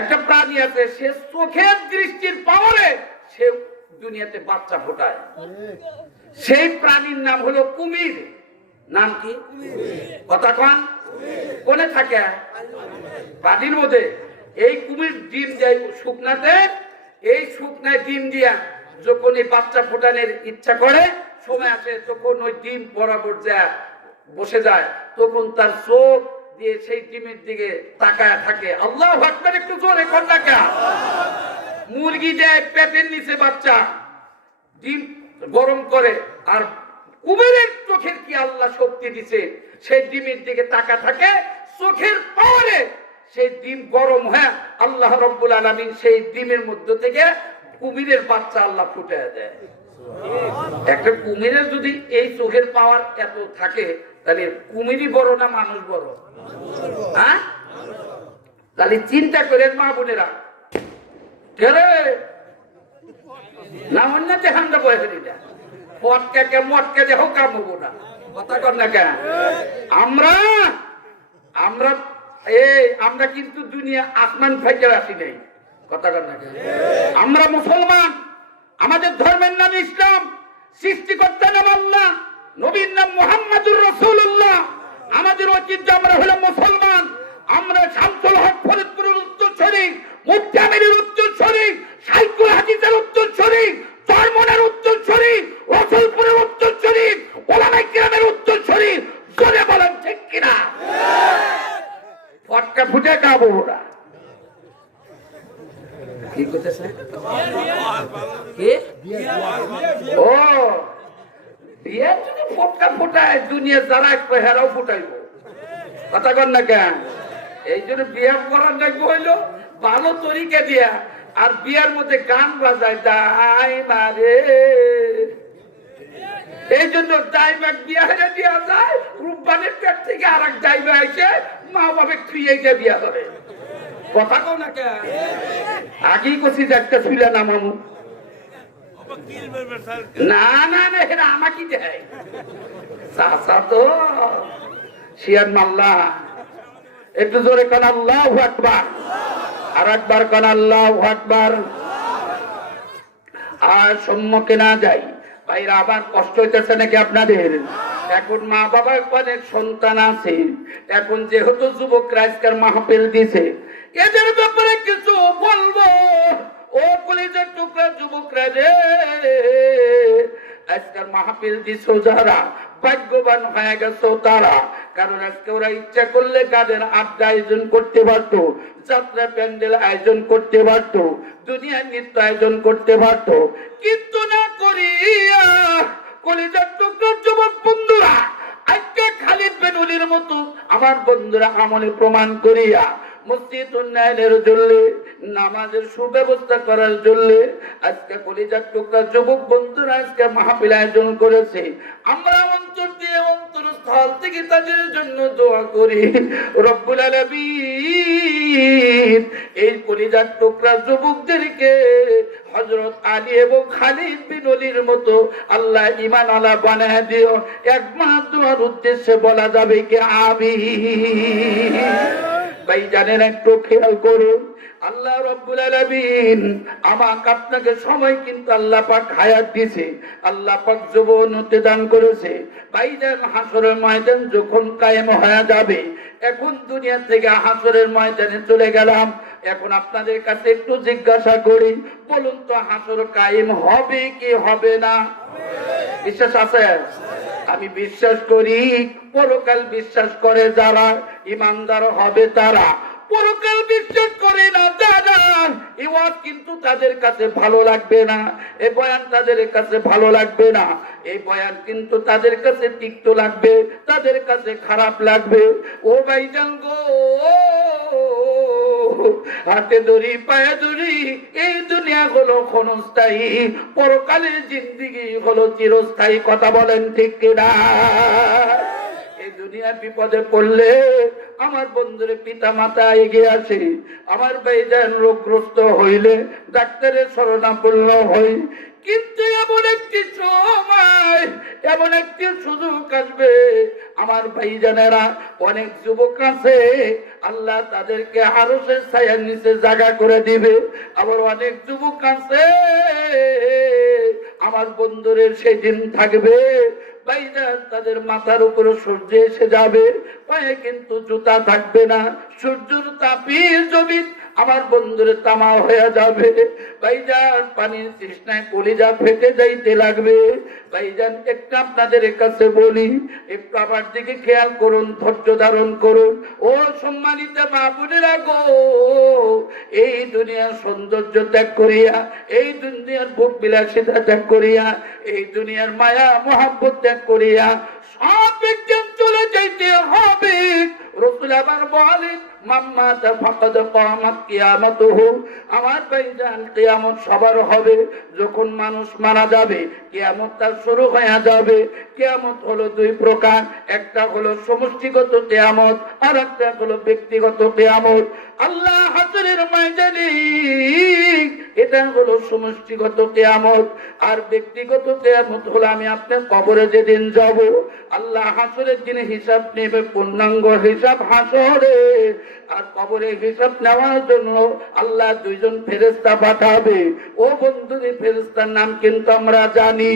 একটা প্রাণী আছে, সে চোখের দৃষ্টির পাওয়ারে সে দুনিয়াতে বাচ্চা ফোটায়। সেই প্রাণীর নাম হলো কুমির। নাম কি? কথা কন। কোনে থাকে? বাড়ির মধ্যে। এই কুমির ডিম দেয় শুকনাতে, এই শুকনায় ডিম দিয়া যখন এই বাচ্চা ফোটানোর ইচ্ছা করে, সময় আসে, তখন ওই ডিম বরাবর যায় বসে যায়, তখন তার চোখ দিয়ে সেই ডিমের দিকে তাকায় থাকে। আল্লাহু আকবার, একটু জোরে কর না কে? মুরগি দেয় পেটের নিচে বাচ্চা, ডিম গরম করে, আর কুমিরের চোখের কি আল্লাহ শক্তি দিছে, সেই ডিমের দিকে তাকা থাকে, চোখের পাওয়ারে সেই ডিম গরম হয়ে আল্লাহ রাব্বুল আলামিন সেই ডিমের মধ্য থেকে কুমিরের বাচ্চা আল্লাহ ফুটে দেয়। একটা কুমিরের যদি এই চোখের পাওয়ার এত থাকে, তাহলে কুমিরই বড় না মানুষ বড়? হ্যাঁ, তাহলে চিন্তা করেন মা বোনেরা, না অন্যতে হামদা বয়ে দিলা পটকাকে মটকে দেহ কামবো না। কথা কর না কেন? আমরা আমরা আমরা কিন্তু দুনিয়া আসমান থেকে আসি নাই। কথা কর না কেন? আমরা মুসলমান, আমাদের ধর্মের নাম ইসলাম, সৃষ্টিকর্তার নাম আল্লাহ, নবীর নাম মুহাম্মদুর রাসূলুল্লাহ। আমাদের ঐতিহ্য, আমরা হলাম মুসলমান। আমরা শামসুল হক ফরিদপুরের উত্তরসূরি, মুফতি আমিরের উত্তরসূরি, শাইখুল হাদিসের উত্তরসূরি, চরমনের উত্তরসূরি, রসুলপুরের উত্তরসূরি, ওলামায়ে কিরামের উত্তরসূরি। জোরে বলেন ঠিক কিনা? ফটকা ফুটে খাবো ওরা। কি করতেছে? ও বিয়ে যদি ফটকা ফোটায়, দুনিয়া যারা একটু হেরাও ফুটাইব। কথা কর না কেন? এই জন্য বিয়ে করার লাগবে হইলো ভালো তরিকা দিয়া, আর বিয়ের মধ্যে গান বাজায় দাই মারে। এই জন্য দাইমাক বিয়া হেরে দিয়া যায়, রূপবানের আর এক যাইবে আইসে মা বাবা খুইয়ে গিয়ে বিয়া করে। কথা কও না কে? আগেই কছি যে একটা ছিল না মামু। না না না, এরা আমাকে দেয় চাচা তো শিয়ার মাল্লা। একটু জোরে কান আল্লাহু আকবার, আর একবার কান আল্লাহু আকবার। আর সম্মুখে না যাই ভাইরা, আবার কষ্ট হইতেছে নাকি আপনাদের? এখন মা বাবার অনেক সন্তান আছে, এখন যেহেতু যুবকরা আজকের মাহফিল দিছে, এদের ব্যাপারে কিছু বলবো। ও কলেজের টুকরা যুবকরা রে, আজকের মাহফিল দিছো যারা, ভাগ্যবান হয়ে গেছো তারা। কারণ আজকে ওরা ইচ্ছা করলে গানের আড্ডা আয়োজন করতে পারতো, যাত্রা প্যান্ডেল আয়োজন করতে পারতো, দুনিয়ার নৃত্য আয়োজন করতে পারতো, কিন্তু না করিয়া কলেজের টুকরা যুবক বন্ধুরা আজকে খালিদ বিন ওলীর মতো আমার বন্ধুরা আমলে প্রমাণ করিয়া মসজিদ উন্নয়নের জন্য, নামাজের সুব্যবস্থা করার জন্য আজকে কলিজার টুকরা যুবক বন্ধুরা আজকে মাহফিল আয়োজন করেছে। আমরা অন্তর দিয়ে অন্তরস্থল থেকে তাদের জন্য দোয়া করি, রব্বুল আলামিন এই কলিজার টুকরা যুবকদেরকে হযরত আলী এবং খালিদ বিন ওলীর মতো আল্লাহ ঈমান আলা বানায় দিও। একমাত্র দোয়ার উদ্দেশ্যে বলা যাবে কি আমিন। ভাই জানেন, একটু খেয়াল করুন, আল্লাহ রাব্বুল আলামিন আমাকে আপনাকে সময় কিন্তু আল্লাহ পাক হায়াত দিয়েছে, আল্লাহ পাক যৌবনতে দান করেছে। ভাইজান, হাসরের ময়দান যখন কায়েম হয়ে যাবে, এখন দুনিয়া থেকে হাসরের ময়দানে চলে গেলাম, এখন আপনাদের কাছে একটু জিজ্ঞাসা করি, বলুন তো হাসর কায়েম হবে কি হবে না? বিশ্বাস আছে? আমি বিশ্বাস করি, পরকাল বিশ্বাস করে যারা ইমানদার হবে তারা। পরকাল বিশ্বাস করে না যারা, এই ওয়াজ কিন্তু তাদের কাছে ভালো লাগবে না, এই বয়ান তাদের কাছে ভালো লাগবে না, এই বয়ান কিন্তু তাদের কাছে তিক্ত লাগবে, তাদের কাছে খারাপ লাগবে। ও ভাইজান গো, হাতে দড়ি পায়ে দড়ি, এই দুনিয়া হলো ক্ষণস্থায়ী, পরকালের জিন্দেগি হলো চিরস্থায়ী। কথা বলেন ঠিক কিনা? এই দুনিয়া বিপদে পড়লে আমার বন্ধুরে পিতা মাতা এগিয়ে আসে, আমার ভাইজান রোগগ্রস্ত হইলে ডাক্তারের শরণাপন্ন হই, কিন্তু এমন একটি সময়, এমন একটি সুযোগ আসবে আমার ভাইজানেরা, অনেক যুবক আছে আল্লাহ তাদেরকে আরশের ছায়ার নিচে জায়গা করে দিবে। আবার অনেক যুবক আছে আমার বন্ধুরের সেদিন থাকবে ভাইজান, তাদের মাথার উপরে সূর্য এসে যাবে, পায়ে কিন্তু জুতা থাকবে না, সূর্যের তাপে জমিন আমার বন্ধুরে তামা হয়ে যাবে। ভাইজান, পানির তৃষ্ণায় কলিজা ফেটে যাইতে লাগবে। ভাইজান, একটু আপনাদের কাছে বলি, একটু আমার দিকে খেয়াল করুন, ধৈর্য ধারণ করুন। ও সম্মানিত মা বোনেরা গো, এই দুনিয়ার সৌন্দর্য ত্যাগ করিয়া, এই দুনিয়ার ভোগ বিলাসিতা ত্যাগ করিয়া, এই দুনিয়ার মায়া মহব্বত ত্যাগ করিয়া সব একজন চলে যাইতে হবে। রাসূল আবার বলেন, মাম্মাতা ফাকাদ কামাত কিয়ামাতুহু। আমার ভাইজান, কিয়ামত সবার হবে। যখন মানুষ মারা যাবে, কিয়ামত তার শুরু হয়ে যাবে। কিয়ামত হলো দুই প্রকার, একটা হলো সমষ্টিগত কিয়ামত, আর একটা হলো ব্যক্তিগত কিয়ামত। আল্লাহ হাসরের ময়দানে এটা হলো সমষ্টিগত কিয়ামত, আর ব্যক্তিগত কিয়ামত হলো আমি আপনার কবরে যেদিন যাব, আল্লাহ হাসরের দিনে হিসাব নেবে, পূর্ণাঙ্গ হিসাব হাসরে। আর কবরে হিসাব নেওয়ার জন্য আল্লাহ দুইজন ফেরেশতা পাঠাবে। ও বন্ধুরে, ফেরেশতার নাম কিন্তু আমরা জানি।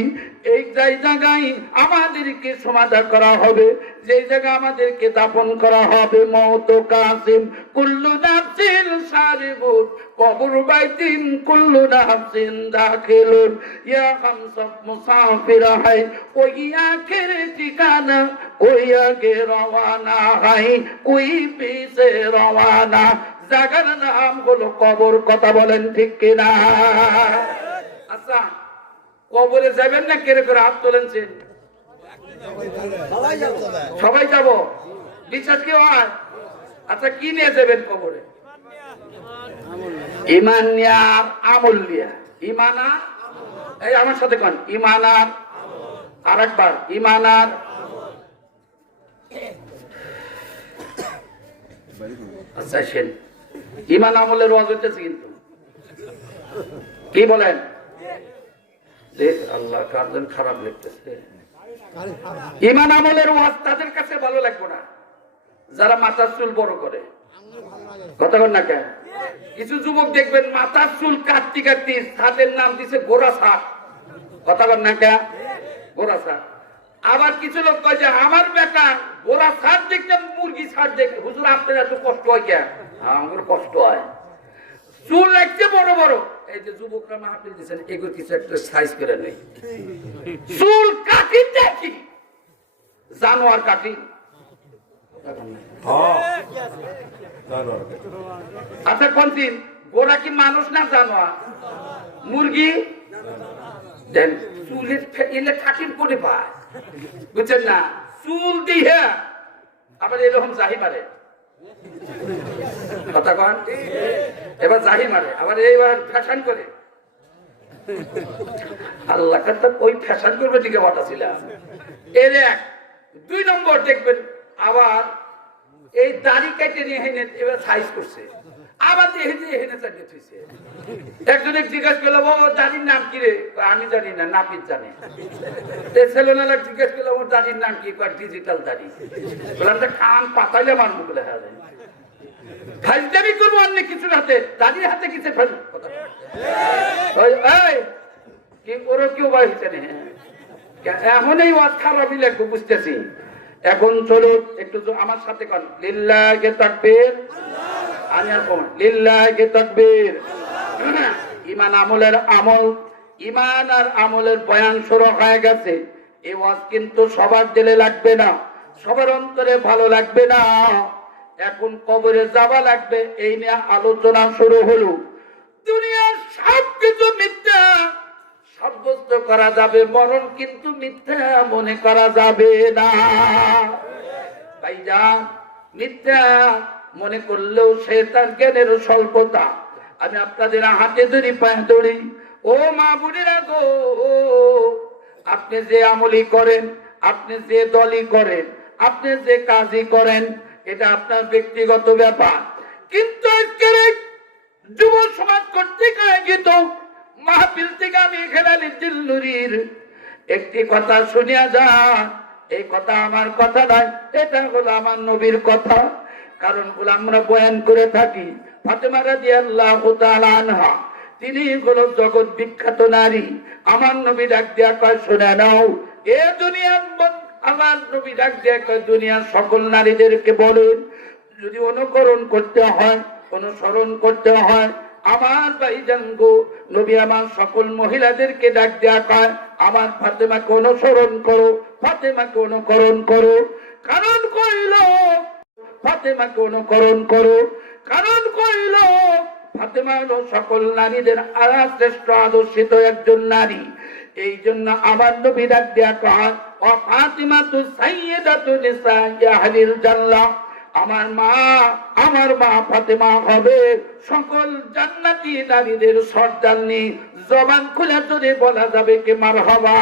এই জায়গায় আমাদেরকে সমাধা করা হবে, যে জায়গা আমাদেরকে দাফন করা হবে, মওত কাসিম কুল্লু নাফসিন সারিবুন কবর বাইতিন কুল্লু নাফসিন দাখিলুন। ইয়া হামসব মুসাফির হায় কোই আখির ঠিকানা, কোই আগে রওয়ানা হায় কোই পিছে রওয়ানা। জায়গার নাম হলো কবর। কথা বলেন ঠিক কিনা? আচ্ছা, কবরে যাবেন না? কেড়ে করে হাত তোলেনছেন? সবাই যাব, বিশ্বাস কি হয়? আচ্ছা, কি নিয়ে যাবেন কবরে? ইমান নিয়া, আমল নিয়া। ইমান আর, এই আমার সাথে কোন, ইমান আর, আরেকবার ইমান আর। আচ্ছা আসেন, ইমান আমলের ওয়াজ হইতেছে কিন্তু, কি বলেন? আল্লাহ কারজন খারাপ লাগতেছে। ইমান আমলের ওয়াজ তাদের কাছে ভালো লাগবে না যারা মাথার চুল বড় করে। কথা বল না কেন? কিছু যুবক দেখবেন মাথার চুল কাটতে কাটতে ছাদের নাম দিছে গোড়া ছাদ। কথা বল না কেন? গোড়া ছাদ। আবার কিছু লোক কয় যে আমার বেটা গোড়া ছাদ দেখতে মুরগি ছাদ দেখতে। হুজুর আপনার এত কষ্ট হয় কেন? আমার কষ্ট হয়, চুল লাগছে বড় বড়। এই যে যুবকরা মাহফিল দিচ্ছেন, এগুলো কিছু একটা সাইজ করে নেই। চুল কাটি দেখি জানোয়ার কাটি। আচ্ছা কোন দিন গোড়া কি মানুষ না জানোয়ার? মুরগি দেন চুলের এলে কাটিন করে পায়, বুঝছেন না? চুল দিয়ে আবার এরকম জাহি মারে। কথা কন, এবার জাহি মারে, আবার এইবার ফ্যাশন করে। আল্লাহ তো ওই ফ্যাশন করবে দিকে বাতাছিলাম। এর এক দুই নম্বর দেখবেন আবার এই দাড়ি কেটে নিয়ে হেনে এবার সাইজ করছে, আবার দেখে যে হেনে চালিয়ে থইছে। একজনে জিজ্ঞাসা করলো ও দাড়ির নাম কি রে? আমি জানি না, নাপিত জানে। ছেলেনালা জিজ্ঞাসা করলো ওর দাড়ির নাম কি? ডিজিটাল দাড়ি। বললাম কান পাতাইলে মানবো বলে। হ্যাঁ ফাইজদামি করবো অন্য কিছুর হাতে, দাদির হাতে কিছু ফেল। কি ওর কি উপায় হচ্ছে না? এখন এই ওয়াজ খারাপই লাগবে বুঝতেছি। এখন চলো একটু আমার সাথে কন লিল্লাহি তাকবীর। আমি আর কোন লিল্লাহি তাকবীর। ঈমান আমলের আমল, ঈমান আর আমলের বয়ান শুরু হয়ে গেছে। এই ওয়াজ কিন্তু সবার দিলে লাগবে না, সবার অন্তরে ভালো লাগবে না। এখন কবরে যাওয়া লাগবে, এই নিয়ে আলোচনা শুরু হলো। দুনিয়ার সবকিছু মিথ্যা সাব্যস্ত করা যাবে, মরণ কিন্তু মিথ্যা মনে করা যাবে না। ভাইজান, মিথ্যা মনে করলেও সে তার জ্ঞানের স্বল্পতা। আমি আপনাদের হাতে ধরি, পায়ে ধরি। ও মা বোনেরা গো, আপনি যে আমলি করেন, আপনি যে দলই করেন, আপনি যে কাজই করেন, এটা আপনার ব্যক্তিগত ব্যাপার। কিন্তু আজকের যুব সমাজ কর্তৃক আয়োজিত মাহফিল থেকে আমি খেলালি দিল্লুরির একটি কথা শুনিয়া যান। এই কথা আমার কথা নয়, এটা হলো আমার নবীর কথা। কারণ গুলো আমরা বয়ান করে থাকি। ফাতেমা রাদিয়াল্লাহু তাআলা আনহা, তিনি হলো জগৎ বিখ্যাত নারী। আমার নবী ডাক দিয়া কয়, শুনে নাও এ দুনিয়ার, আমার নবী ডাক দিয়া কয়, দুনিয়ার সকল নারীদেরকে বলুন, যদি অনুকরণ করতে হয়, অনুসরণ করতে হয়, আমার ভাইজান গো, নবী আমার সকল মহিলাদেরকে ডাক দেয়া কয়, আমার ফাতেমাকে অনুসরণ করো, ফাতেমাকে অনুকরণ করো। কারণ কইল ফাতেমাকে অনুকরণ করো, কারণ কইল ফাতেমা হলো সকল নারীদের শ্রেষ্ঠ আদর্শিত একজন নারী। এই জন্য আমার নবী ডাক দেয়া কয়, ও ফাতিমা তু সাইয়্যিদাতু নিসাই আহলিল জান্নাহ, আমার মা ফাতেমা হবে সকল জান্নাতি নারীদের সর্দারনি। জবান খুলে যদি বলা যাবে কি মারহাবা।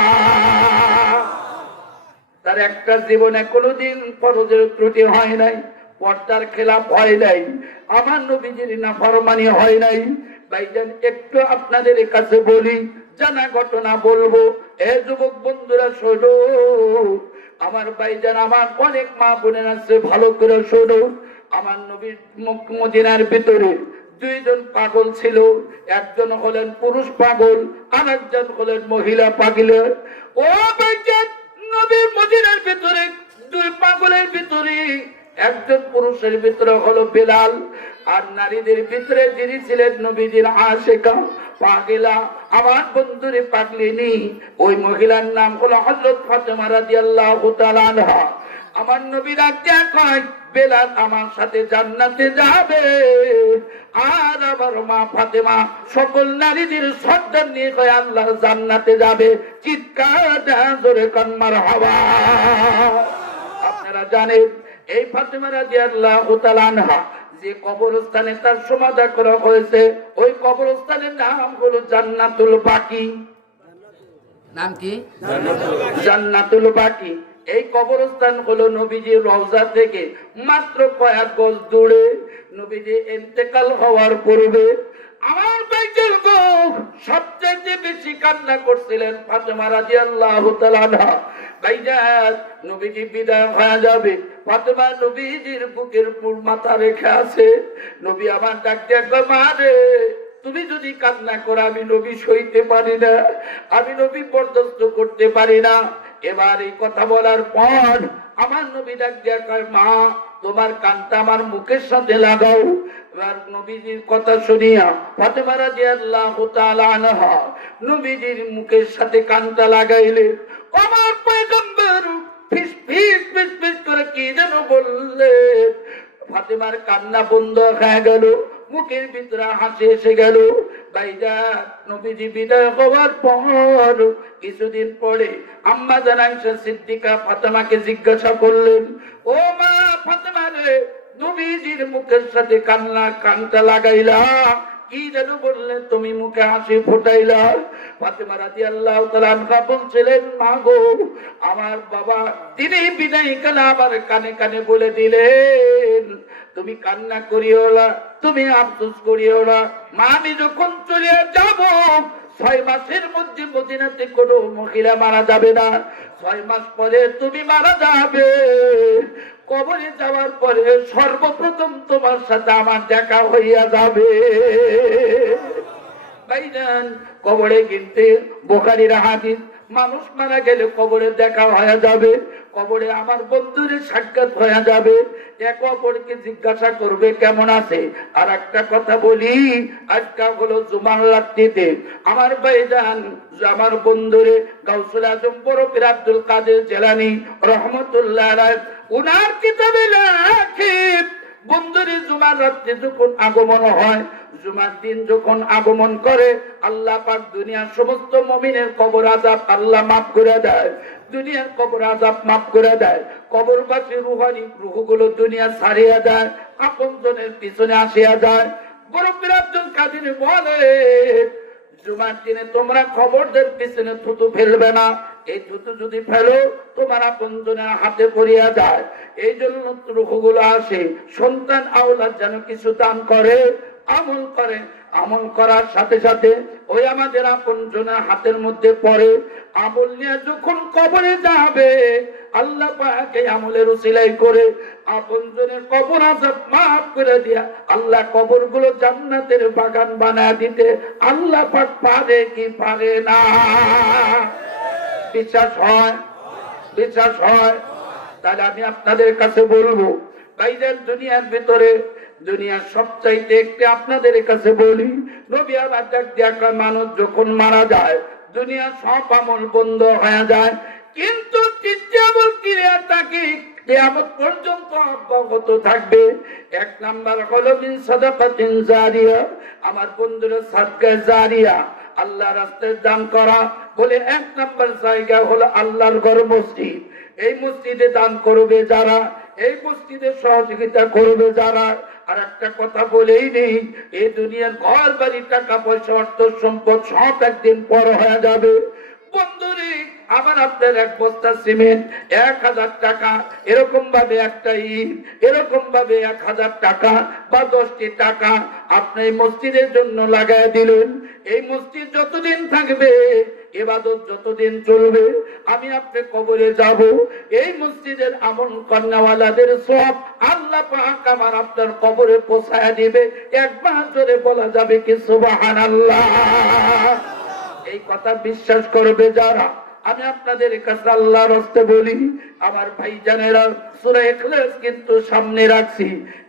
তার একটা জীবনে কোনোদিন ফরজের ত্রুটি হয় নাই, পর্দার খেলাপ হয় নাই, আমার নবীজির নাফরমানি হয় নাই। ভাইজান, একটু আপনাদের কাছে বলি, জানা ঘটনা বলবো। এ যুবক বন্ধুরা শোনো, আমার ভাইজান, আমার অনেক মা বোনের আছে, ভালো করে শোনো। আমার নবীর মদিনার ভিতরে দুইজন পাগল ছিল। একজন হলেন পুরুষ পাগল, আর একজন হলেন মহিলা পাগল। ও ভাইজান, নবীর মদিনার ভিতরে দুই পাগলের ভিতরে একজন পুরুষের ভিতরে হলো বেলাল, আর নারীদের ভিতরে যিনি ছিলেন নবীজির আশিকা পাগলা, আমার বন্ধুরে পাগলিনী, ওই মহিলার নাম হলো হযরত ফাতেমা রাদিয়াল্লাহু তাআলা আনহা। আমার নবী ডাক দিয়া কয়, বেলাল আমার সাথে জান্নাতে যাবে, আর আমার মা ফাতেমা সকল নারীদের সর্দার নিয়ে কয় আল্লাহর জান্নাতে যাবে। চিৎকার দেয়া জোরে কান মারহাবা। আপনারা জানেন এই ফাতেমা রাদিয়াল্লাহু তাআলা আনহা যে কবরস্থানে তার সমাধি করা হয়েছে, ওই কবরস্থানের নাম হলো জান্নাতুল বাকি। নাম কি? জান্নাতুল বাকি। এই কবরস্থান হলো নবীজির রওজা থেকে মাত্র কয়েক গজ দূরে। নবীজি ইন্তেকাল হওয়ার পূর্বে আমার বাইতুল মুখ সবচেয়ে বেশি কান্না করছিলেন ফাতেমা রাদিয়াল্লাহু তাআলা আনহা। ভাইজান, নবীজি বিদায় হয়ে যাবে, ফাতেমা নবীজির বুকের উপর মাথা রেখে আছে। নবী আমার ডাক দিয়ে কয়, মা রে, তুমি যদি কান্না করো আমি নবী সইতে পারি না, আমি নবী বরদাস্ত করতে পারি না। এবার এই কথা বলার পর আমার নবী ডাক দিয়ে কয়, মা তোমার কানটা আমার মুখের সাথে লাগাও। এবার নবীজির কথা শুনিয়া ফাতেমা রাদিয়াল্লাহু তাআলা আনহা নবীজির মুখের সাথে কানটা লাগাইলেন। আমার পয়গম্বর ফিস ফিস ফিস ফিস করে কি যেন বললেন। ফাতেমার কান্না বন্ধ হয়ে গেল, মুখের ভিতরে হাসি এসে গেল। ভাইজান, নবীজি বিদায় হওয়ার পর কিছুদিন পরে আম্মা জান আয়েশা সিদ্দিকা ফাতেমাকে জিজ্ঞাসা করলেন, ও মা ফাতেমা রে, নবীজির মুখের সাথে কানটা লাগাইলা, কি যেন বললেন, তুমি মুখে হাসি ফুটাইলা। ফাতেমা রাদিয়াল্লাহু তাআলা আনহা বলছিলেন, মা গো, আমার বাবা তিনি বিদায় কালে আমার কানে কানে বলে দিলেন, তুমি কান্না করিও না, তুমি আফসোস করিও না, মা আমি যখন চলে যাব 6 মাসের মধ্যে মদিনাতে কোনো মহিলা মারা যাবে না, 6 মাস পরে তুমি মারা যাবে। কবরে যাওয়ার পরে সর্বপ্রথম তোমার সাথে আমার দেখা হইয়া যাবে। ভাইজান, কবরে কিন্তু বুখারীর হাদিস, মানুষ মারা গেলে কবরে দেখা হয়ে যাবে, কবরে আমার বন্ধুর সাক্ষাৎ হয়ে যাবে, এক অপরকে জিজ্ঞাসা করবে কেমন আছে। আর একটা কথা বলি, আজকে হলো জুমার রাত্রিতে আমার ভাইজান আমার বন্ধুরে গাউসুল আজম বরফির আব্দুল কাদের জিলানী রহমতুল্লাহ আলাইহি উনার কিতাবে লেখে, বন্ধুরে জুমার রাত্রে যখন আগমন হয়, জুমার দিন যখন আগমন করে, আল্লাহ পাক দুনিয়ার সমস্ত মুমিনের কবর আযাব আল্লাহ মাফ করে দেয়, দুনিয়ার কবর আযাব মাফ করে দেয়। কবরবাসী রুহানি রূহগুলো দুনিয়া ছাড়িয়ে দেয়, আপনজনের পিছনে আসিয়া যায়। বরফির আব্দুল কাদের বলে, জুমার দিনে তোমরা কবরদের পিছনে থুতু ফেলবে না, এই থুতু যদি ফেলো তোমার আপনজনের হাতে পড়িয়া যায়। এই জন্য রূহগুলো আসে, সন্তান আওলাদ যেন কিছু দান করে, আমল করে, আমল করার সাথে সাথে ওই আমাদের আপনজনের হাতের মধ্যে পড়ে। আমল নিয়ে যখন কবরে যাবে, আল্লাহ পাক এই আমলের উসিলাই করে আপনজনের কবর আযাব মাফ করে দিয়া আল্লাহ কবরগুলো জান্নাতের বাগান বানায় দিতে আল্লাহ পাক পারে কি পারে না? বিশ্বাস হয়? বিশ্বাস হয়? তাহলে আমি আপনাদের কাছে বলবো, ভাইজান, দুনিয়ার ভিতরে দুনিয়ার সবচাইতে একটি আপনাদের কাছে বলি, নবী আবার ডাক দিয়া কয়, মানুষ যখন মারা যায় দুনিয়ার সব আমল বন্ধ হয়ে যায়, কিন্তু তিনটি আমল ক্রিয়া থাকে কিয়ামত পর্যন্ত অব্যাহত থাকবে। এক নাম্বার হলো মিন সাদাকাতিন জারিয়া, আমার বন্ধুরা সাদকা জারিয়া, আল্লাহ রাস্তায় দান করা। বলে 1 নাম্বার জায়গা হলো আল্লাহর ঘর মসজিদ। এই মসজিদে দান করবে যারা, এই মসজিদে সহযোগিতা করবে যারা। আর একটা কথা বলেই নেই, এই দুনিয়ার ঘর বাড়ি টাকা পয়সা অর্থ সম্পদ সব একদিন পর হয়ে যাবে। বন্ধুরে আমার আপনার 1 বস্তা সিমেন্ট 1000 টাকা, এরকম ভাবে একটা ইট, এরকম ভাবে 1000 টাকা বা 10টি টাকা আপনি মসজিদের জন্য লাগায় দিলেন। এই মসজিদ যতদিন থাকবে, ইবাদত যতদিন চলবে, আমি আপনি কবরে যাব, এই মসজিদের আমল কর্নাওয়ালাদের সব আল্লাহ পাক আমার আপনার কবরে পৌঁছায় দিবে। একবার জোরে বলা যাবে কি সুবহানাল্লাহ? এই কথা বিশ্বাস করবে যারা, আমি আপনাদের কাছে আল্লাহর রাস্তে বলি, আমার ভাইজানেরা সূরা ইখলাস কিন্তু সামনে রাখছি।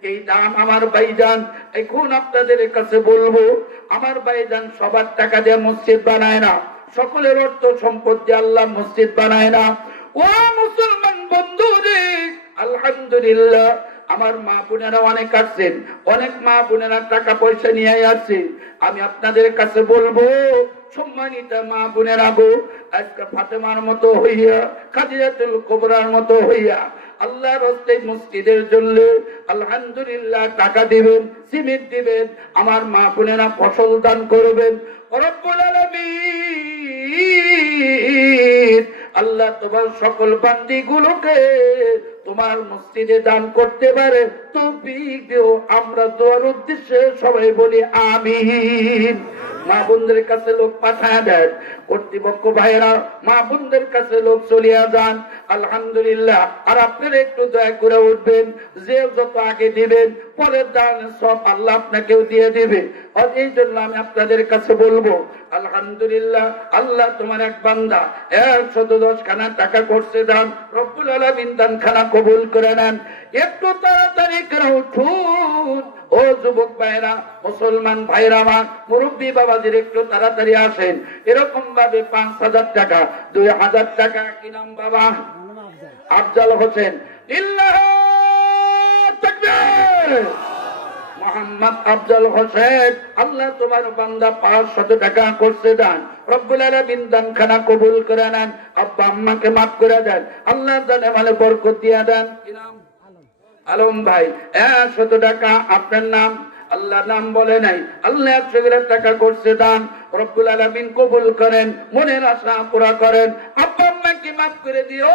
এই নাম আমার ভাইজান, এখন আপনাদের কাছে বলবো, আমার ভাইজান সবার টাকা দিয়ে মসজিদ বানায় না, সকলের অর্থ সম্পদ দিয়ে আল্লাহ মসজিদ বানায় না। ও মুসলমান বন্ধুরে, আলহামদুলিল্লাহ আমার মা বোনেরা অনেক আসছেন, অনেক মা বোনেরা টাকা পয়সা নিয়ে আসছে। আমি আপনাদের কাছে বলবো, সম্মানিত মা বোনেরা গো, আজকে ফাতেমার মতো হইয়া, খাদিজাতুল কুবরার মতো হইয়া আল্লাহর রাস্তায় মসজিদের জন্য আলহামদুলিল্লাহ টাকা দিবেন, সিমেন্ট দিবেন, আমার মা বোনেরা ফসল দান করবেন। রব্বুল আলামিন আল্লাহ তোমার সকল বান্দিগুলোকে তোমার মসজিদে দান করতে পারে তৌফিক দিও। আমরা দোয়ার উদ্দেশ্যে সবাই বলি আমিন। মা বোনদের কাছে লোক পাঠায় দেন, কর্তৃপক্ষ ভাইয়েরা মা বোনদের কাছে লোক চলিয়া যান। আলহামদুলিল্লাহ। আর আপনারা একটু দয়া করে উঠবেন, যে যত আগে দিবেন পরের দান সব আল্লাহ আপনাকেও দিয়ে দিবে। আর এই জন্য আমি আপনাদের কাছে বলবো আলহামদুলিল্লাহ, আল্লাহ তোমার এক বান্দা 110 খানা টাকা করছে দান, রব্বুল আলামিন দান খানা কবুল করে নেন। একটু তাড়াতাড়ি করে উঠুন ও যুবক ভাইরা, মুসলমান ভাইরা, মা মুরব্বী বাবাদের একটু তাড়াতাড়ি আসেন। এরকম ভাবে 5,000 টাকা, 2,000 টাকা, কি নাম বাবা? আফজাল হোসেন। আল্লাহু তাকবীর। মোহাম্মদ আফজাল হোসেন, আল্লাহ তোমার বান্দা 500 টাকা করছে দান, রব্বুল আলামিন দান খানা কবুল করে নেন। আব্বা আম্মাকে মাফ করে দেন, আল্লাহ জানে মানে বরকত দিয়ে দেন। কি নাম? আলম ভাই। 100 টাকা। আপনার নাম? আল্লাহ নাম বলে নাই, আল্লাহ 100 টাকা করছে দান, রব্বুল আলামিন কবুল করেন, মনের আশা পুরা করেন। আব্বা আম্মাকে মাফ করে দিও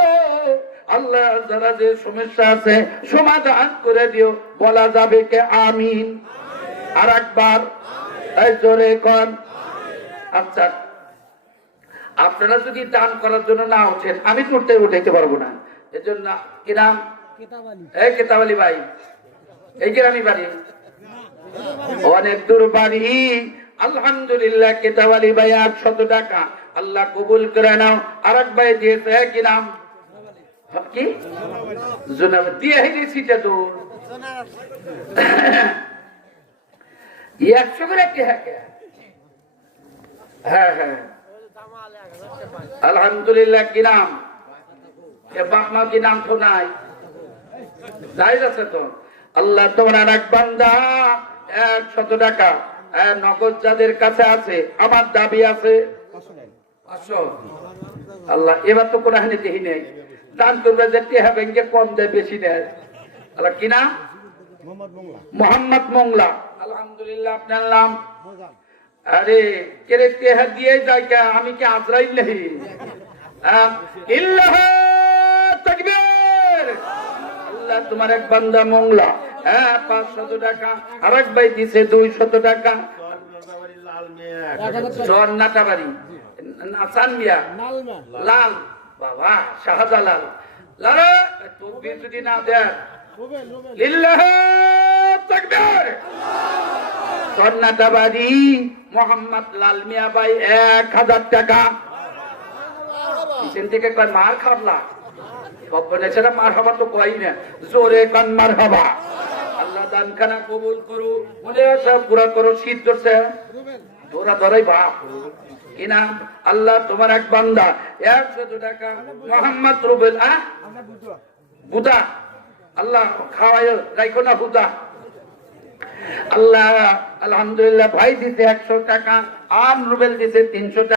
আল্লাহ, যারা যে সমস্যা আছে সমাধান করে দিও। বলা যাবে কে আমিন? আর একবার এই জোরে কোন। আচ্ছা, আপনারা যদি দান করার জন্য না ওঠেন আমি করতে উঠাইতে পারবো না। এজন্য কি নাম? এই কেতাবালি ভাই, এই গ্রামই বাড়ি, অনেক দূর বাড়ি। আলহামদুলিল্লাহ, কেতাবালি ভাই 800 টাকা, আল্লাহ কবুল করে নাও। আর এক ভাই দিয়েছে, কি নাম? কি জোনাব দিয়ে দিয়েছিটা তো 100 করে কি? হ্যাঁ হ্যাঁ, আলহামদুলিল্লাহ। কি নাম? বাপমা কি নাম তো নাই, যাই আছে তো। আল্লাহ তোমার এক বান্দা 100 টাকা নগদ যাদের কাছে আছে, আমার দাবি আছে 500। আল্লাহ এবার তো কোন হানি দেখি নেই, দান করবে যে টেহা ব্যাংকে কম দেয় বেশি দেয়। আল্লাহ কি নাম? মোহাম্মদ মোংলা। আলহামদুলিল্লাহ। আপনার নাম? আরে কেরে টেহা দিয়ে যায় কে? আমি কি আজরাইল নেই? আল্লাহু তাকবীর। আল্লাহ তোমার এক বান্দা মোংলা 500 টাকা, আর এক ভাই দিছে 200 টাকা। নাটাবাড়ি না চানমিয়া লাল বাবা শাহজালাল লালা তকবীর যদি না দেন লিল্লাহু তাকবীর। নাটাবাড়ি মোহাম্মদ লাল মিয়া ভাই 1000 টাকা। কিসেন থেকে কয় মার খাবলা সব বলেছে না, মার হবা তো কই না, জোরে কান মার হবা। আল্লাহ দান খানা কবুল করু, মনে আছে পুরা করো। শীত ধরছে তোরা ধরাই বাপ। কি নাম? আল্লাহ তোমার এক বান্দা 100 টাকা, মোহাম্মদ রুবেল বুদা। আল্লাহ খাওয়াই রাখো না বুদা। আল্লাহ আলহামদুলিল্লাহ ভাই দিতে 100 টাকা, আম রুবেল দিতে 300 টাকা।